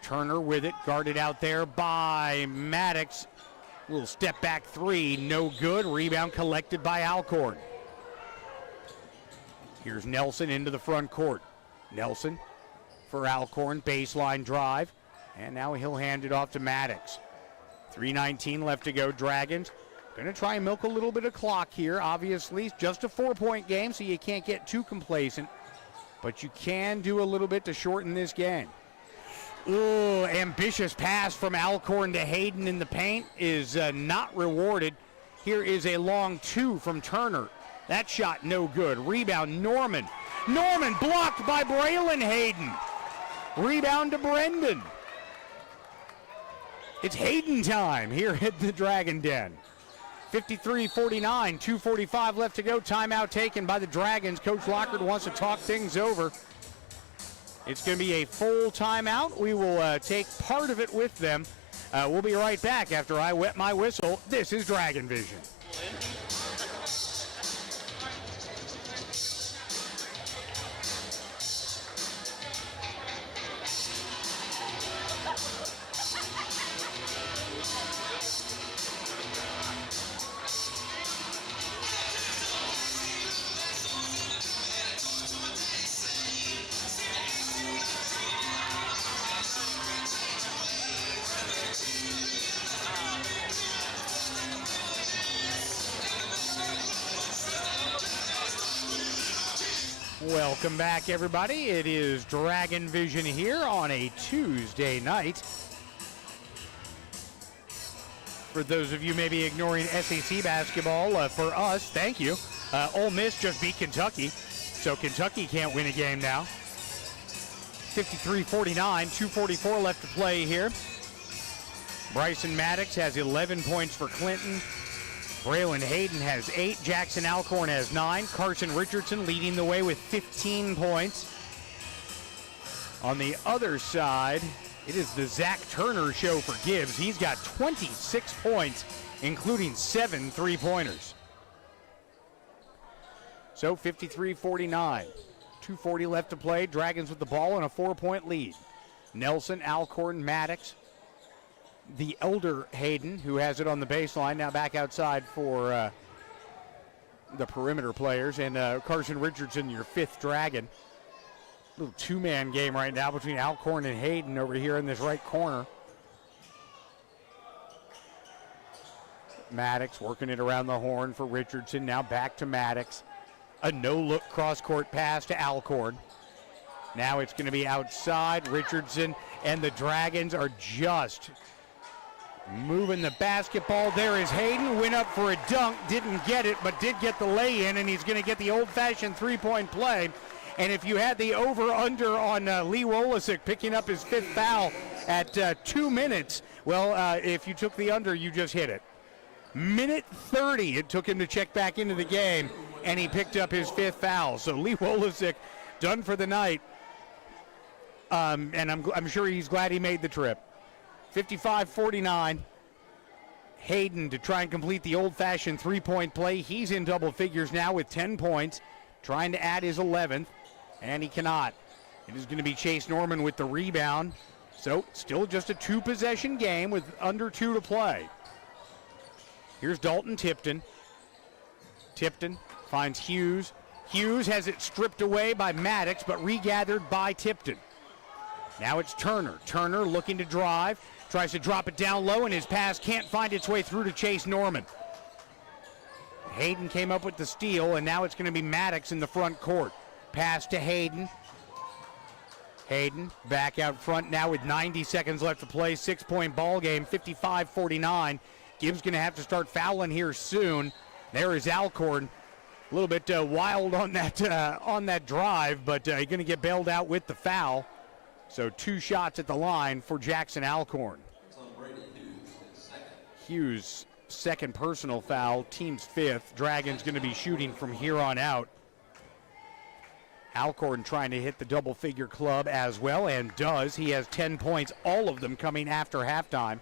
Turner with it, guarded out there by Maddox. Little step back 3, no good. Rebound collected by Alcorn. Here's Nelson into the front court. Nelson for Alcorn, baseline drive, and now he'll hand it off to Maddox. 3:19 left to go. Dragons going to try and milk a little bit of clock here. Obviously, it's just a 4-point game, so you can't get too complacent, but you can do a little bit to shorten this game. Ooh, ambitious pass from Alcorn to Hayden in the paint is not rewarded. Here is a long 2 from Turner. That shot no good. Rebound Norman. Norman blocked by Braylon Hayden. Rebound to Brendan. It's Hayden time here at the Dragon Den. 53-49, 2:45 left to go. Timeout taken by the Dragons. Coach Lockard wants to talk things over. It's going to be a full timeout. We will take part of it with them. We'll be right back after I wet my whistle. This is Dragon Vision. Welcome back, everybody. It is Dragon Vision here on a Tuesday night. For those of you maybe ignoring SEC basketball, for us, thank you. Ole Miss just beat Kentucky, so Kentucky can't win a game now. 53-49, 2:44 left to play here. Bryson Maddox has 11 points for Clinton. Braylon Hayden has 8. Jackson Alcorn has 9. Carson Richardson leading the way with 15 points. On the other side, it is the Zach Turner show for Gibbs. He's got 26 points, including 7 3-pointers. So 53-49. 2:40 left to play. Dragons with the ball and a 4-point lead. Nelson, Alcorn, Maddox. The elder Hayden, who has it on the baseline, now back outside for the perimeter players. And Carson Richardson, your 5th Dragon. Little 2-man game right now between Alcorn and Hayden over here in this right corner. Maddox working it around the horn for Richardson. Now back to Maddox. A no-look cross-court pass to Alcorn. Now it's going to be outside. Richardson and the Dragons are just moving the basketball. There is Hayden. Went up for a dunk. Didn't get it, but did get the lay-in, and he's going to get the old-fashioned 3-point play. And if you had the over-under on Lee Wolisick picking up his 5th foul at 2 minutes, well, if you took the under, you just hit it. Minute 30 it took him to check back into the game, and he picked up his 5th foul. So Lee Wolisick done for the night, and I'm sure he's glad he made the trip. 55-49. Hayden to try and complete the old-fashioned 3-point play. He's in double figures now with 10 points, trying to add his 11th, and he cannot. It is going to be Chase Norman with the rebound. So still just a 2-possession game with under 2 to play. Here's Dalton Tipton. Tipton finds Hughes. Hughes has it stripped away by Maddox, but regathered by Tipton. Now it's Turner. Turner looking to drive. Tries to drop it down low, and his pass can't find its way through to Chase Norman. Hayden came up with the steal, and now it's going to be Maddox in the front court. Pass to Hayden. Hayden back out front now with 90 seconds left to play. 6-point ball game, 55-49. Gibbs going to have to start fouling here soon. There is Alcorn. A little bit wild on that drive, but he's going to get bailed out with the foul. So 2 shots at the line for Jackson Alcorn. Hughes' 2nd personal foul, team's 5th. Dragons going to be shooting from here on out. Alcorn trying to hit the double-figure club as well, and does. He has 10 points, all of them coming after halftime.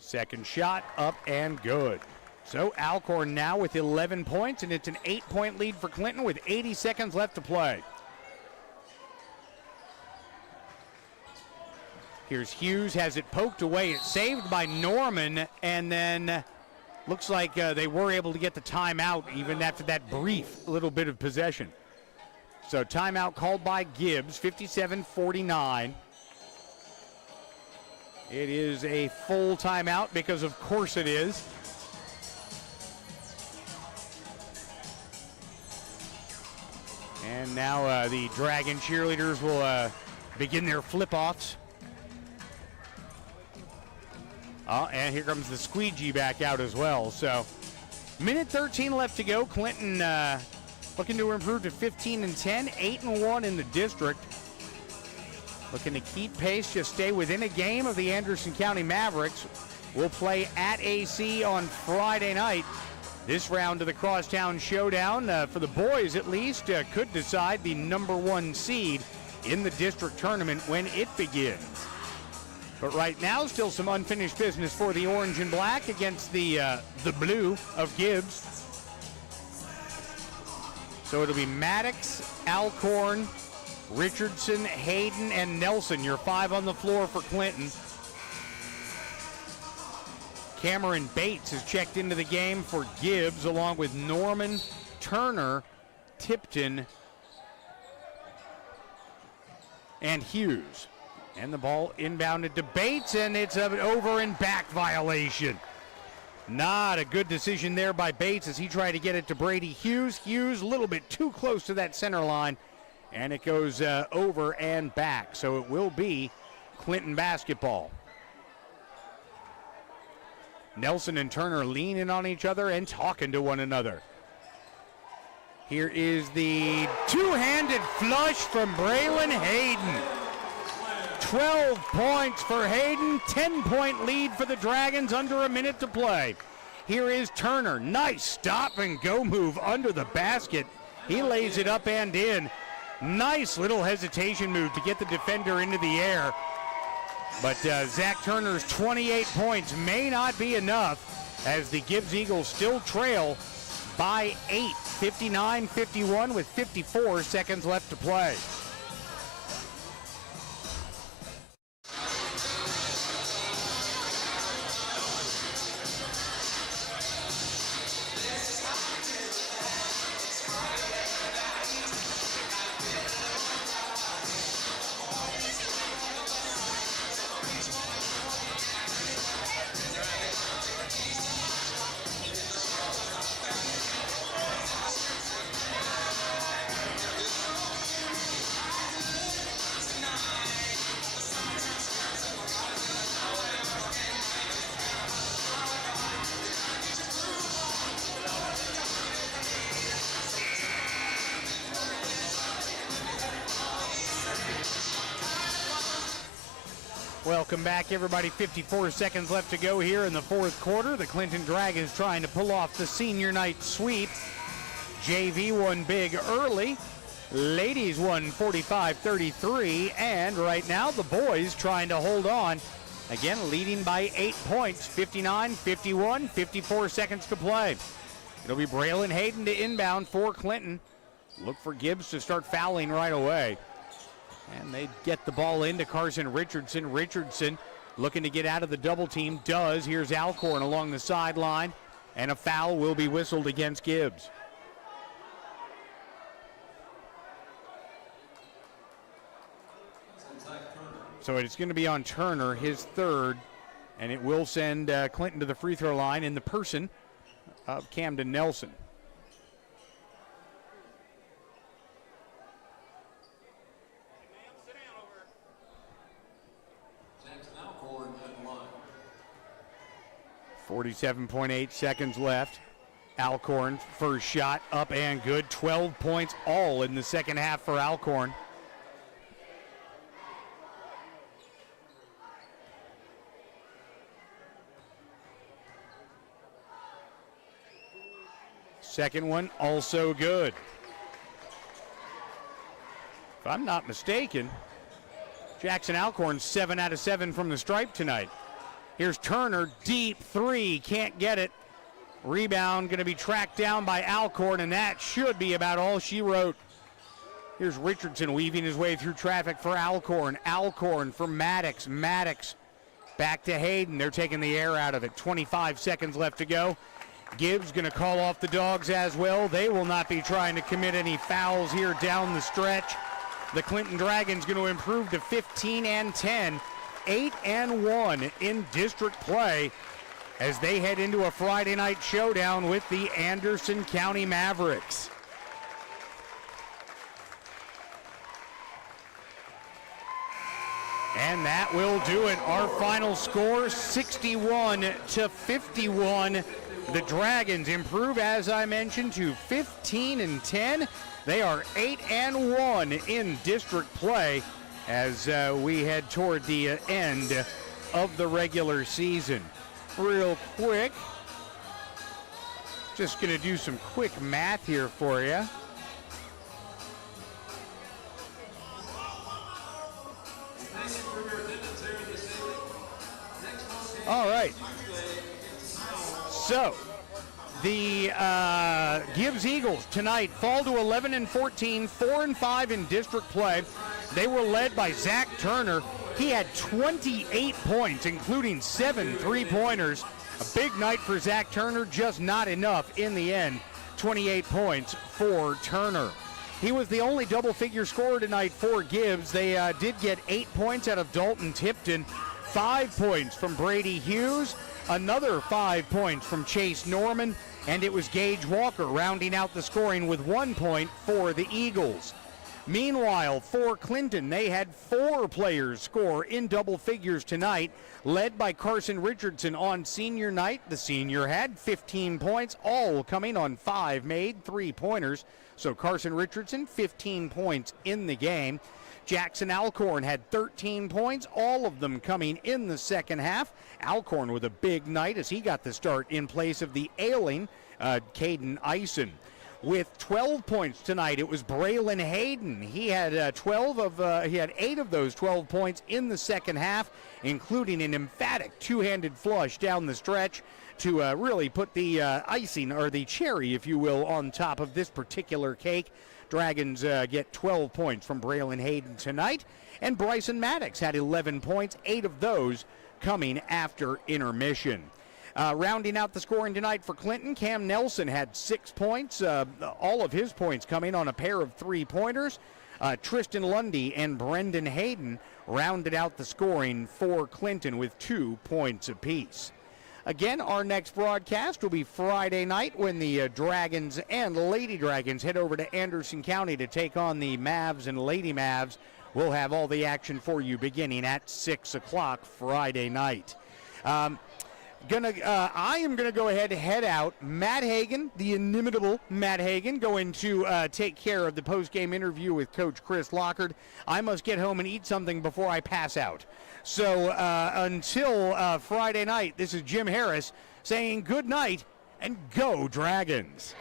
Second shot up and good. So Alcorn now with 11 points, and it's an 8-point lead for Clinton with 80 seconds left to play. Here's Hughes, has it poked away. It's saved by Norman, and then looks like they were able to get the timeout even after that brief little bit of possession. So timeout called by Gibbs, 57-49. It is a full timeout because of course it is. And now the Dragon cheerleaders will begin their flip-offs. And here comes the squeegee back out as well. So, minute 13 left to go. Clinton looking to improve to 15-10, 8-1 in the district. Looking to keep pace, just stay within a game of the Anderson County Mavericks. We'll play at AC on Friday night. This round of the Crosstown Showdown, for the boys at least, could decide the #1 seed in the district tournament when it begins. But right now, still some unfinished business for the Orange and Black against the blue of Gibbs. So it'll be Maddox, Alcorn, Richardson, Hayden, and Nelson, your 5 on the floor for Clinton. Cameron Bates has checked into the game for Gibbs, along with Norman, Turner, Tipton, and Hughes. And the ball inbounded to Bates, and it's an over and back violation. Not a good decision there by Bates as he tried to get it to Brady Hughes. Hughes a little bit too close to that center line, and it goes over and back. So it will be Clinton basketball. Nelson and Turner leaning on each other and talking to one another. Here is the two-handed flush from Braylon Hayden. 12 points for Hayden, 10-point lead for the Dragons, under a minute to play. Here is Turner, nice stop and go move under the basket. He lays it up and in. Nice little hesitation move to get the defender into the air. But Zach Turner's 28 points may not be enough as the Gibbs Eagles still trail by 8, 59-51 with 54 seconds left to play. Welcome back, everybody. 54 seconds left to go here in the fourth quarter. The Clinton Dragons trying to pull off the senior night sweep. JV won big early. Ladies won 45-33. And right now, the boys trying to hold on. Again, leading by 8 points, 59-51, 54 seconds to play. It'll be Braylon Hayden to inbound for Clinton. Look for Gibbs to start fouling right away. And they get the ball into Carson Richardson. Richardson looking to get out of the double team. Does. Here's Alcorn along the sideline. And a foul will be whistled against Gibbs. So it's going to be on Turner, his third. And it will send Clinton to the free throw line in the person of Camden Nelson. .8 seconds left. Alcorn, first shot up and good. 12 points all in the second half for Alcorn. Second one also good. If I'm not mistaken, Jackson Alcorn 7 out of 7 from the stripe tonight. Here's Turner, deep three, can't get it. Rebound going to be tracked down by Alcorn, and that should be about all she wrote. Here's Richardson weaving his way through traffic for Alcorn. Alcorn for Maddox. Maddox back to Hayden. They're taking the air out of it. 25 seconds left to go. Gibbs going to call off the Dogs as well. They will not be trying to commit any fouls here down the stretch. The Clinton Dragons going to improve to 15-10. 8-1 in district play as they head into a Friday night showdown with the Anderson County Mavericks. And that will do it. Our final score, 61-51. The Dragons improve, as I mentioned, to 15-10. They are 8-1 in district play as we head toward the end of the regular season. Real quick, just going to do some quick math here for you. All right. So, the Gibbs Eagles tonight fall to 11-14, 4-5 in district play. They were led by Zach Turner. He had 28 points, including 7 three-pointers. A big night for Zach Turner, just not enough in the end. 28 points for Turner. He was the only double-figure scorer tonight for Gibbs. They did get 8 points out of Dalton Tipton, 5 points from Brady Hughes, another 5 points from Chase Norman, and it was Gage Walker rounding out the scoring with 1 point for the Eagles. Meanwhile, for Clinton, they had 4 players score in double figures tonight, led by Carson Richardson on senior night. The senior had 15 points, all coming on 5 made 3-pointers. So Carson Richardson, 15 points in the game. Jackson Alcorn had 13 points, all of them coming in the second half. Alcorn with a big night as he got the start in place of the ailing Caden Eisen. With 12 points tonight, it was Braylon Hayden. He had 8 of those 12 points in the second half, including an emphatic two-handed flush down the stretch to really put the icing, or the cherry, if you will, on top of this particular cake. Dragons get 12 points from Braylon Hayden tonight, and Bryson Maddox had 11 points, 8 of those coming after intermission. Rounding out the scoring tonight for Clinton, Cam Nelson had 6 points, all of his points coming on a pair of 3-pointers. Tristan Lundy and Brendan Hayden rounded out the scoring for Clinton with 2 points apiece. Again, our next broadcast will be Friday night when the Dragons and Lady Dragons head over to Anderson County to take on the Mavs and Lady Mavs. We'll have all the action for you beginning at 6 o'clock Friday night. I am going to go ahead and head out. Matt Hagan, the inimitable Matt Hagan, going to take care of the post-game interview with Coach Chris Lockard. I must get home and eat something before I pass out. So until Friday night, this is Jim Harris saying good night and go Dragons.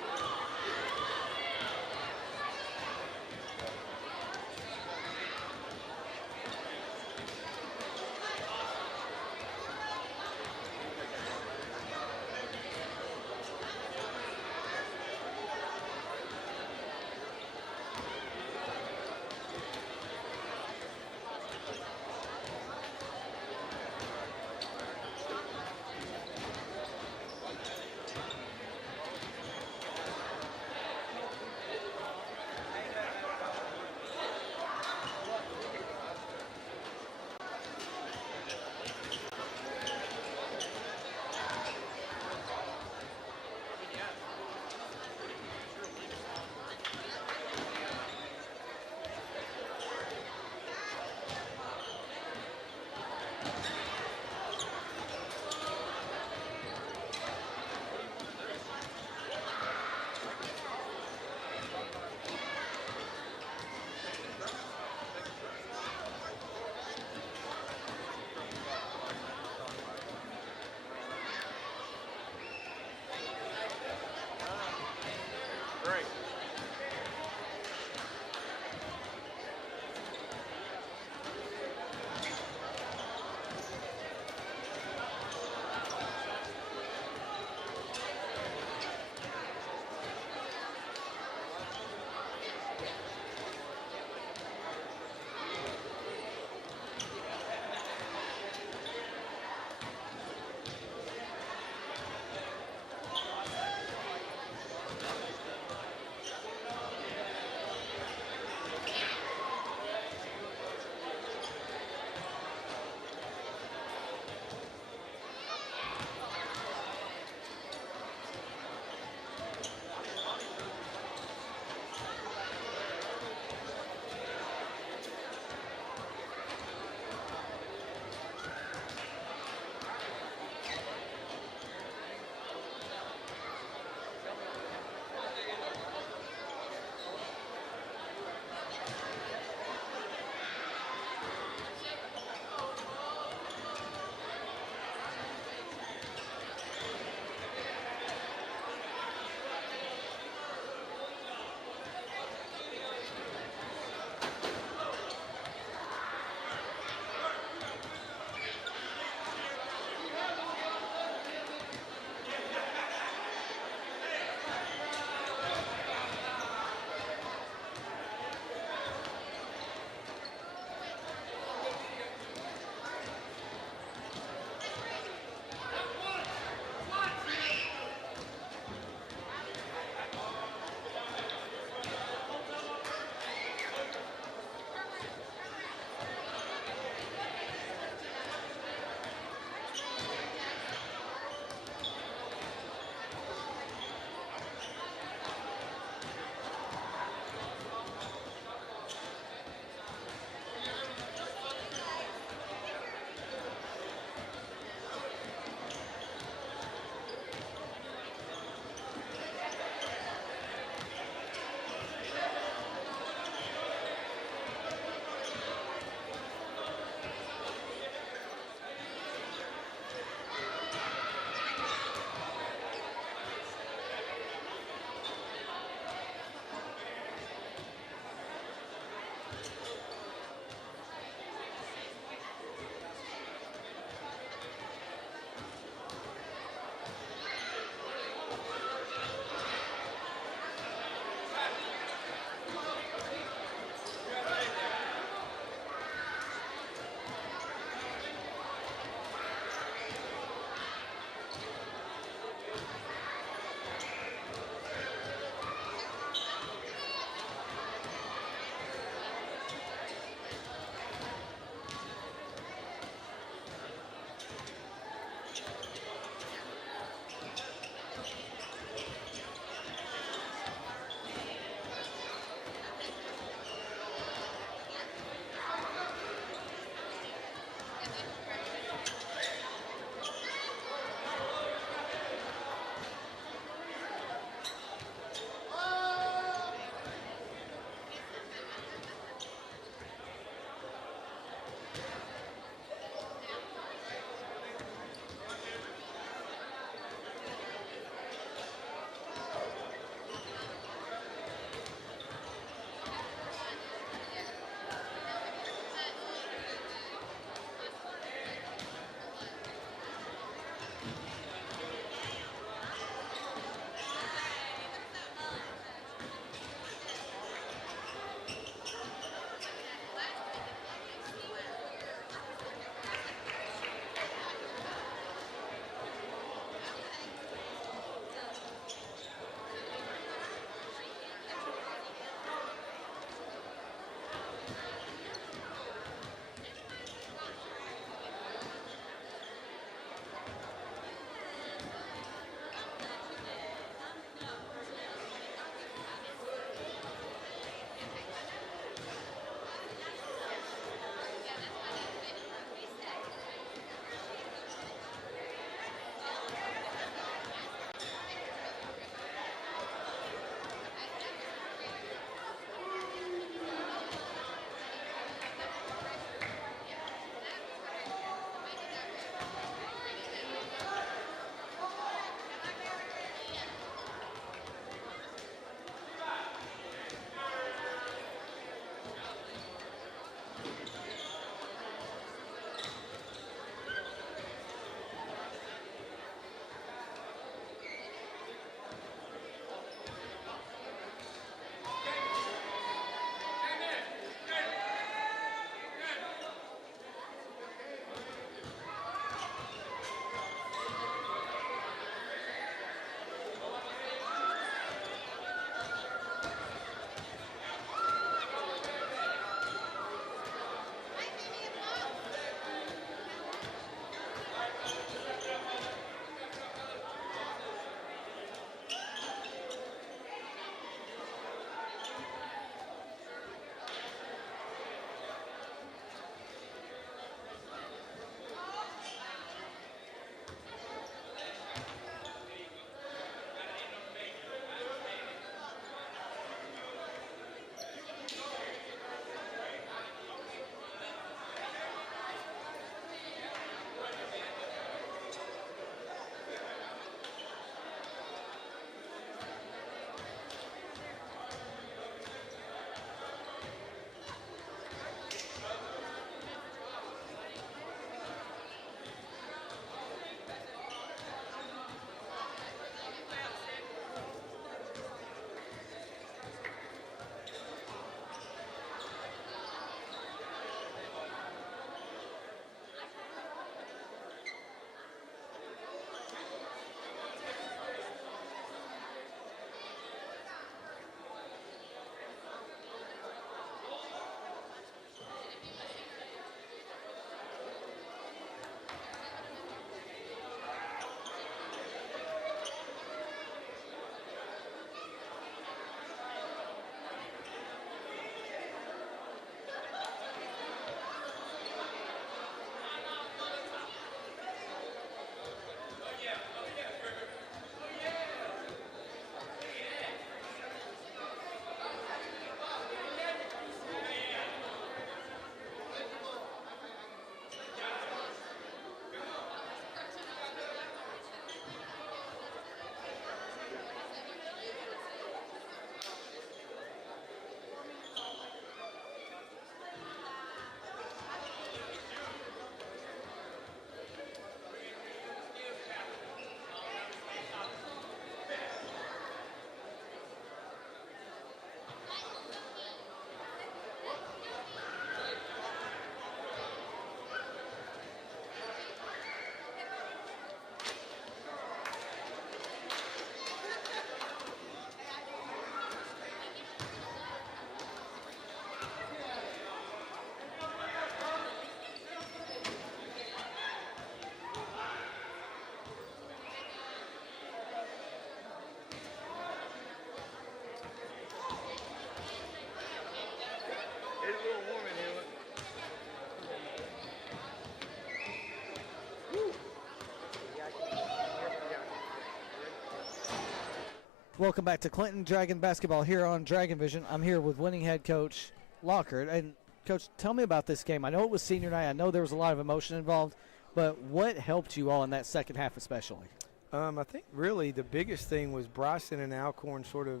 Welcome back to Clinton Dragon Basketball here on Dragon Vision. I'm here with winning head coach Lockhart. And, Coach, tell me about this game. I know it was senior night. I know there was a lot of emotion involved. But what helped you all in that second half especially? I think really the biggest thing was Bryson and Alcorn sort of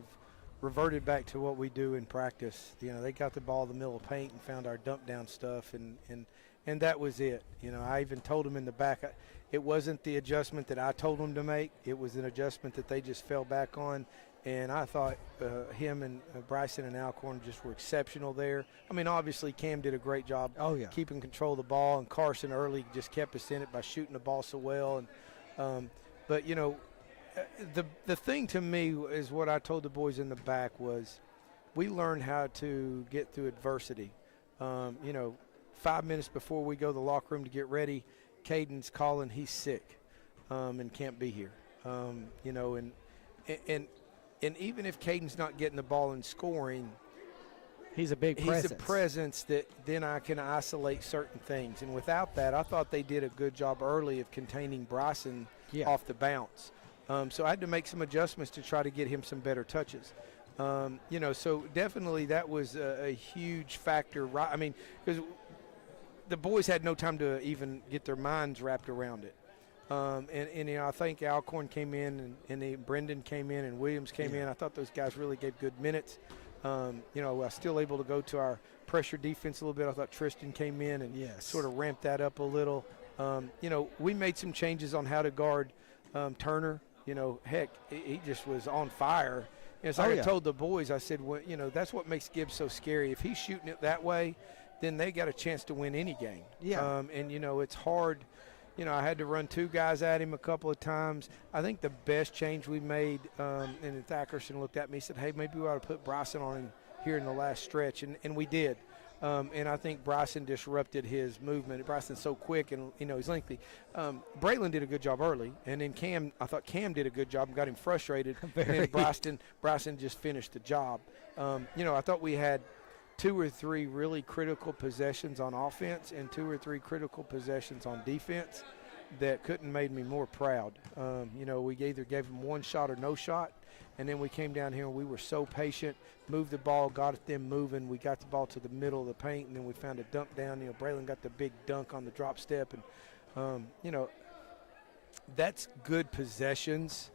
reverted back to what we do in practice. You know, they got the ball in the middle of paint and found our dump down stuff, and that was it. You know, I even told them in the back, it wasn't the adjustment that I told them to make. It was an adjustment that they just fell back on, and I thought him and Bryson and Alcorn just were exceptional there. I mean, obviously Cam did a great job keeping control of the ball, and Carson early just kept us in it by shooting the ball so well. And but, you know, the thing to me is what I told the boys in the back was we learned how to get through adversity. You know, 5 minutes before we go to the locker room to get ready, Caden's calling he's sick and can't be here. You know, and even if Caden's not getting the ball and scoring, he's a big presence. He's a presence that then I can isolate certain things. And without that, I thought they did a good job early of containing Bryson off the bounce. So I had to make some adjustments to try to get him some better touches. You know, so definitely that was a huge factor. Right? I mean, because the boys had no time to even get their minds wrapped around it. And you know, I think Alcorn came in and Brendan came in and Williams came in. I thought those guys really gave good minutes. You know, I was still able to go to our pressure defense a little bit. I thought Tristan came in and sort of ramped that up a little. You know, we made some changes on how to guard Turner. You know, heck, he just was on fire. And so I told the boys, I said, well, you know, that's what makes Gibbs so scary. If he's shooting it that way, then they got a chance to win any game. And, you know, it's hard. You know, I had to run two guys at him a couple of times. I think the best change we made, and Thackerson looked at me and said, hey, maybe we ought to put Bryson on him here in the last stretch. And we did. And I think Bryson disrupted his movement. Bryson's so quick and, you know, he's lengthy. Braylon did a good job early. And then Cam, I thought Cam did a good job and got him frustrated. And then Bryson just finished the job. You know, I thought we had 2 or 3 really critical possessions on offense and 2 or 3 critical possessions on defense that couldn't made me more proud. You know, we either gave them one shot or no shot. And then we came down here and we were so patient, moved the ball, got them moving. We got the ball to the middle of the paint, and then we found a dunk down. You know, Braylon got the big dunk on the drop step. And, you know, that's good possessions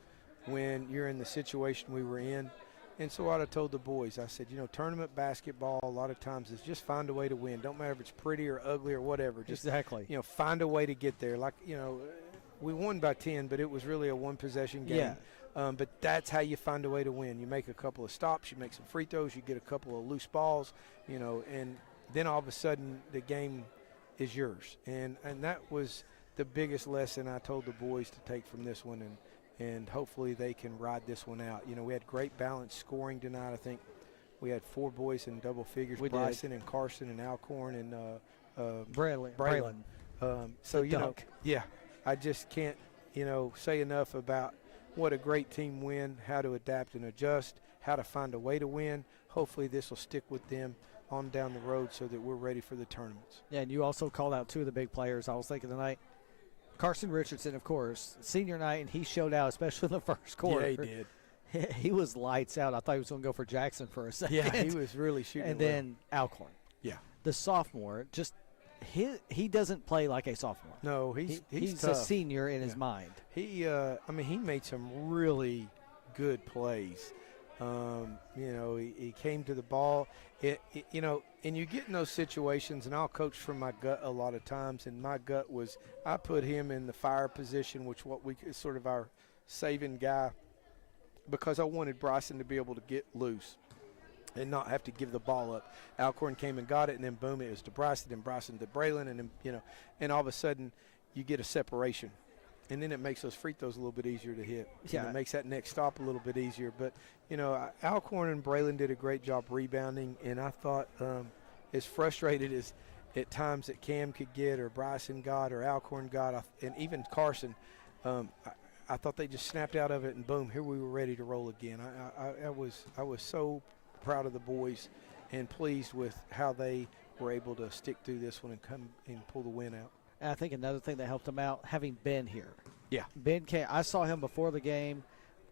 when you're in the situation we were in. And so what I told the boys, I said, you know, tournament basketball a lot of times is just find a way to win. Don't matter if it's pretty or ugly or whatever. Just, you know, find a way to get there. Like, you know, we won by 10, but it was really a one-possession game. But that's how you find a way to win. You make a couple of stops, you make some free throws, you get a couple of loose balls, you know, and then all of a sudden the game is yours. And that was the biggest lesson I told the boys to take from this one, and hopefully they can ride this one out. You know, we had great balanced scoring tonight. I think we had 4 boys in double figures, Bryson and Carson and Alcorn and Braylon. So, you know, I just can't, you know, say enough about what a great team win, how to adapt and adjust, how to find a way to win. Hopefully this will stick with them on down the road so that we're ready for the tournaments. Yeah, and you also called out 2 of the big players. I was thinking tonight, Carson Richardson, of course, senior night, and he showed out, especially in the first quarter. Yeah, he did. He was lights out. I thought he was going to go for Jackson for a second. Yeah, he was really shooting. And then Alcorn. Yeah. The sophomore, just he doesn't play like a sophomore. No, he's a senior in his mind. He, I mean, he made some really good plays. You know, he came to the ball. You know, and you get in those situations, and I'll coach from my gut a lot of times, and my gut was I put him in the fire position, which is sort of our saving guy, because I wanted Bryson to be able to get loose and not have to give the ball up. Alcorn came and got it, and then boom, it was to Bryson, and Bryson to Braylon, and then, you know, and all of a sudden you get a separation. And then it makes those free throws a little bit easier to hit. Yeah. And it makes that next stop a little bit easier. But, you know, Alcorn and Braylon did a great job rebounding, and I thought as frustrated as at times that Cam could get or Bryson got or Alcorn got, and even Carson, I thought they just snapped out of it, and boom, here we were ready to roll again. I was so proud of the boys and pleased with how they were able to stick through this one and come and pull the win out. And I think another thing that helped him out, having Ben here. Yeah. Ben came. I saw him before the game.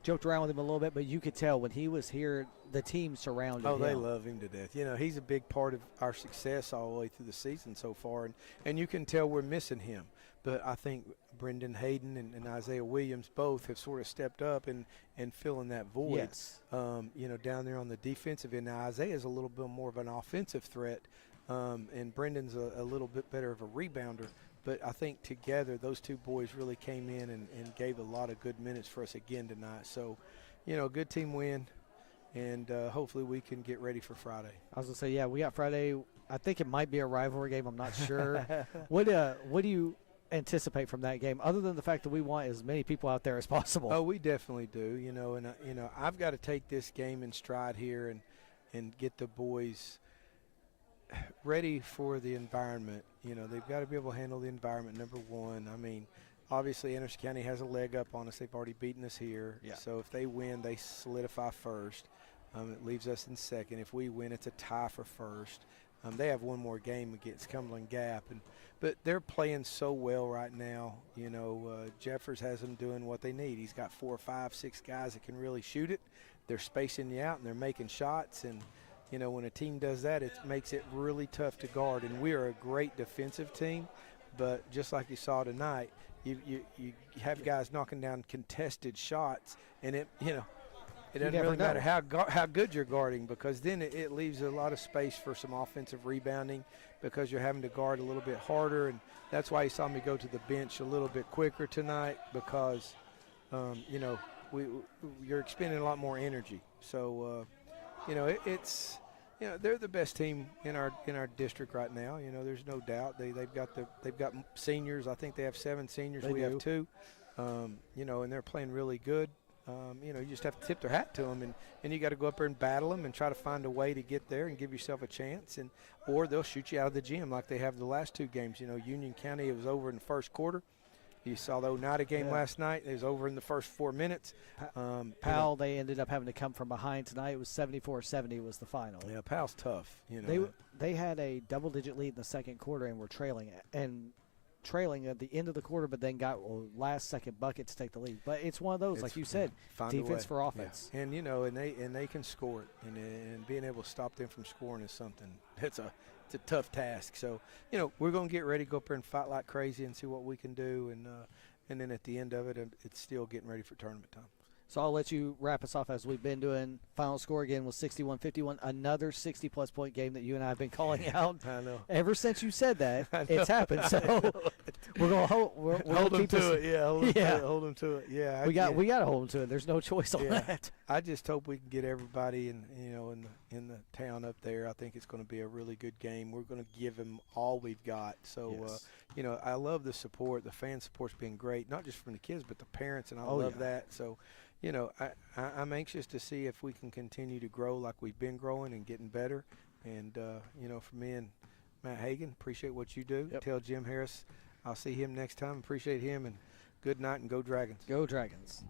joked around with him a little bit, but you could tell when he was here, the team surrounded him. Oh, they love him to death. You know, he's a big part of our success all the way through the season so far, and you can tell we're missing him. But I think Brendan Hayden and Isaiah Williams both have sort of stepped up and filling that void. Yes. You know, down there on the defensive end. Now, Isaiah's a little bit more of an offensive threat, and Brendan's a little bit better of a rebounder. But I think together those two boys really came in and gave a lot of good minutes for us again tonight. So, you know, good team win, and hopefully we can get ready for Friday. I was going to say, yeah, we got Friday. I think it might be a rivalry game. I'm not sure. What do you anticipate from that game, other than the fact that we want as many people out there as possible? Oh, we definitely do. You know, and I've got to take this game in stride here and get the boys ready for the environment. You know, they've got to be able to handle the environment, number one. I mean, obviously Anderson County has a leg up on us. They've already beaten us here. Yeah. So if they win, they solidify first. It leaves us in second. If we win, it's a tie for first. They have one more game against Cumberland Gap, but they're playing so well right now. You know, Jeffers has them doing what they need. He's got 4, 5, 6 guys that can really shoot it. They're spacing you out, and they're making shots. And, you know, when a team does that, it makes it really tough to guard. And we are a great defensive team, but just like you saw tonight, you have guys knocking down contested shots, and it doesn't really matter how good you're guarding, because then it leaves a lot of space for some offensive rebounding, because you're having to guard a little bit harder. And that's why you saw me go to the bench a little bit quicker tonight, because, you know, you're expending a lot more energy. So, you know, it's – you know, they're the best team in our district right now. You know, there's no doubt. They've got seniors. I think they have 7 seniors. We have 2. You know, and they're playing really good. You know, you just have to tip their hat to them, and you got to go up there and battle them and try to find a way to get there and give yourself a chance, or they'll shoot you out of the gym like they have the last 2 games. You know, Union County, it was over in the first quarter. You saw the Oneida game last night. It was over in the first 4 minutes. Powell, they ended up having to come from behind tonight. It was 74-70 was the final. Yeah, Powell's tough. You know, they had a double-digit lead in the second quarter and were trailing at the end of the quarter, but then got a last-second bucket to take the lead. But it's one of those, like you said, defense for offense. Yeah. And, you know, and they can score it. And being able to stop them from scoring is something. It's a tough task. So, you know, we're going to get ready, go up there and fight like crazy and see what we can do. And then at the end of it, it's still getting ready for tournament time. So I'll let you wrap us off as we've been doing. Final score again was 61-51, another 60-plus point game that you and I have been calling out. I know. Ever since you said that, it's happened. So we're going to hold them to it. Yeah, hold them to it. Yeah, we got to hold them to it. There's no choice on that. I just hope we can get everybody in the town up there. I think it's going to be a really good game. We're going to give them all we've got. So yes. You know, I love the support. The fan support's been great, not just from the kids but the parents, and I love that. So, you know, I'm anxious to see if we can continue to grow like we've been growing and getting better. And, you know, for me and Matt Hagan, appreciate what you do. Yep. Tell Jim Harris I'll see him next time. Appreciate him, and good night, and go Dragons. Go Dragons.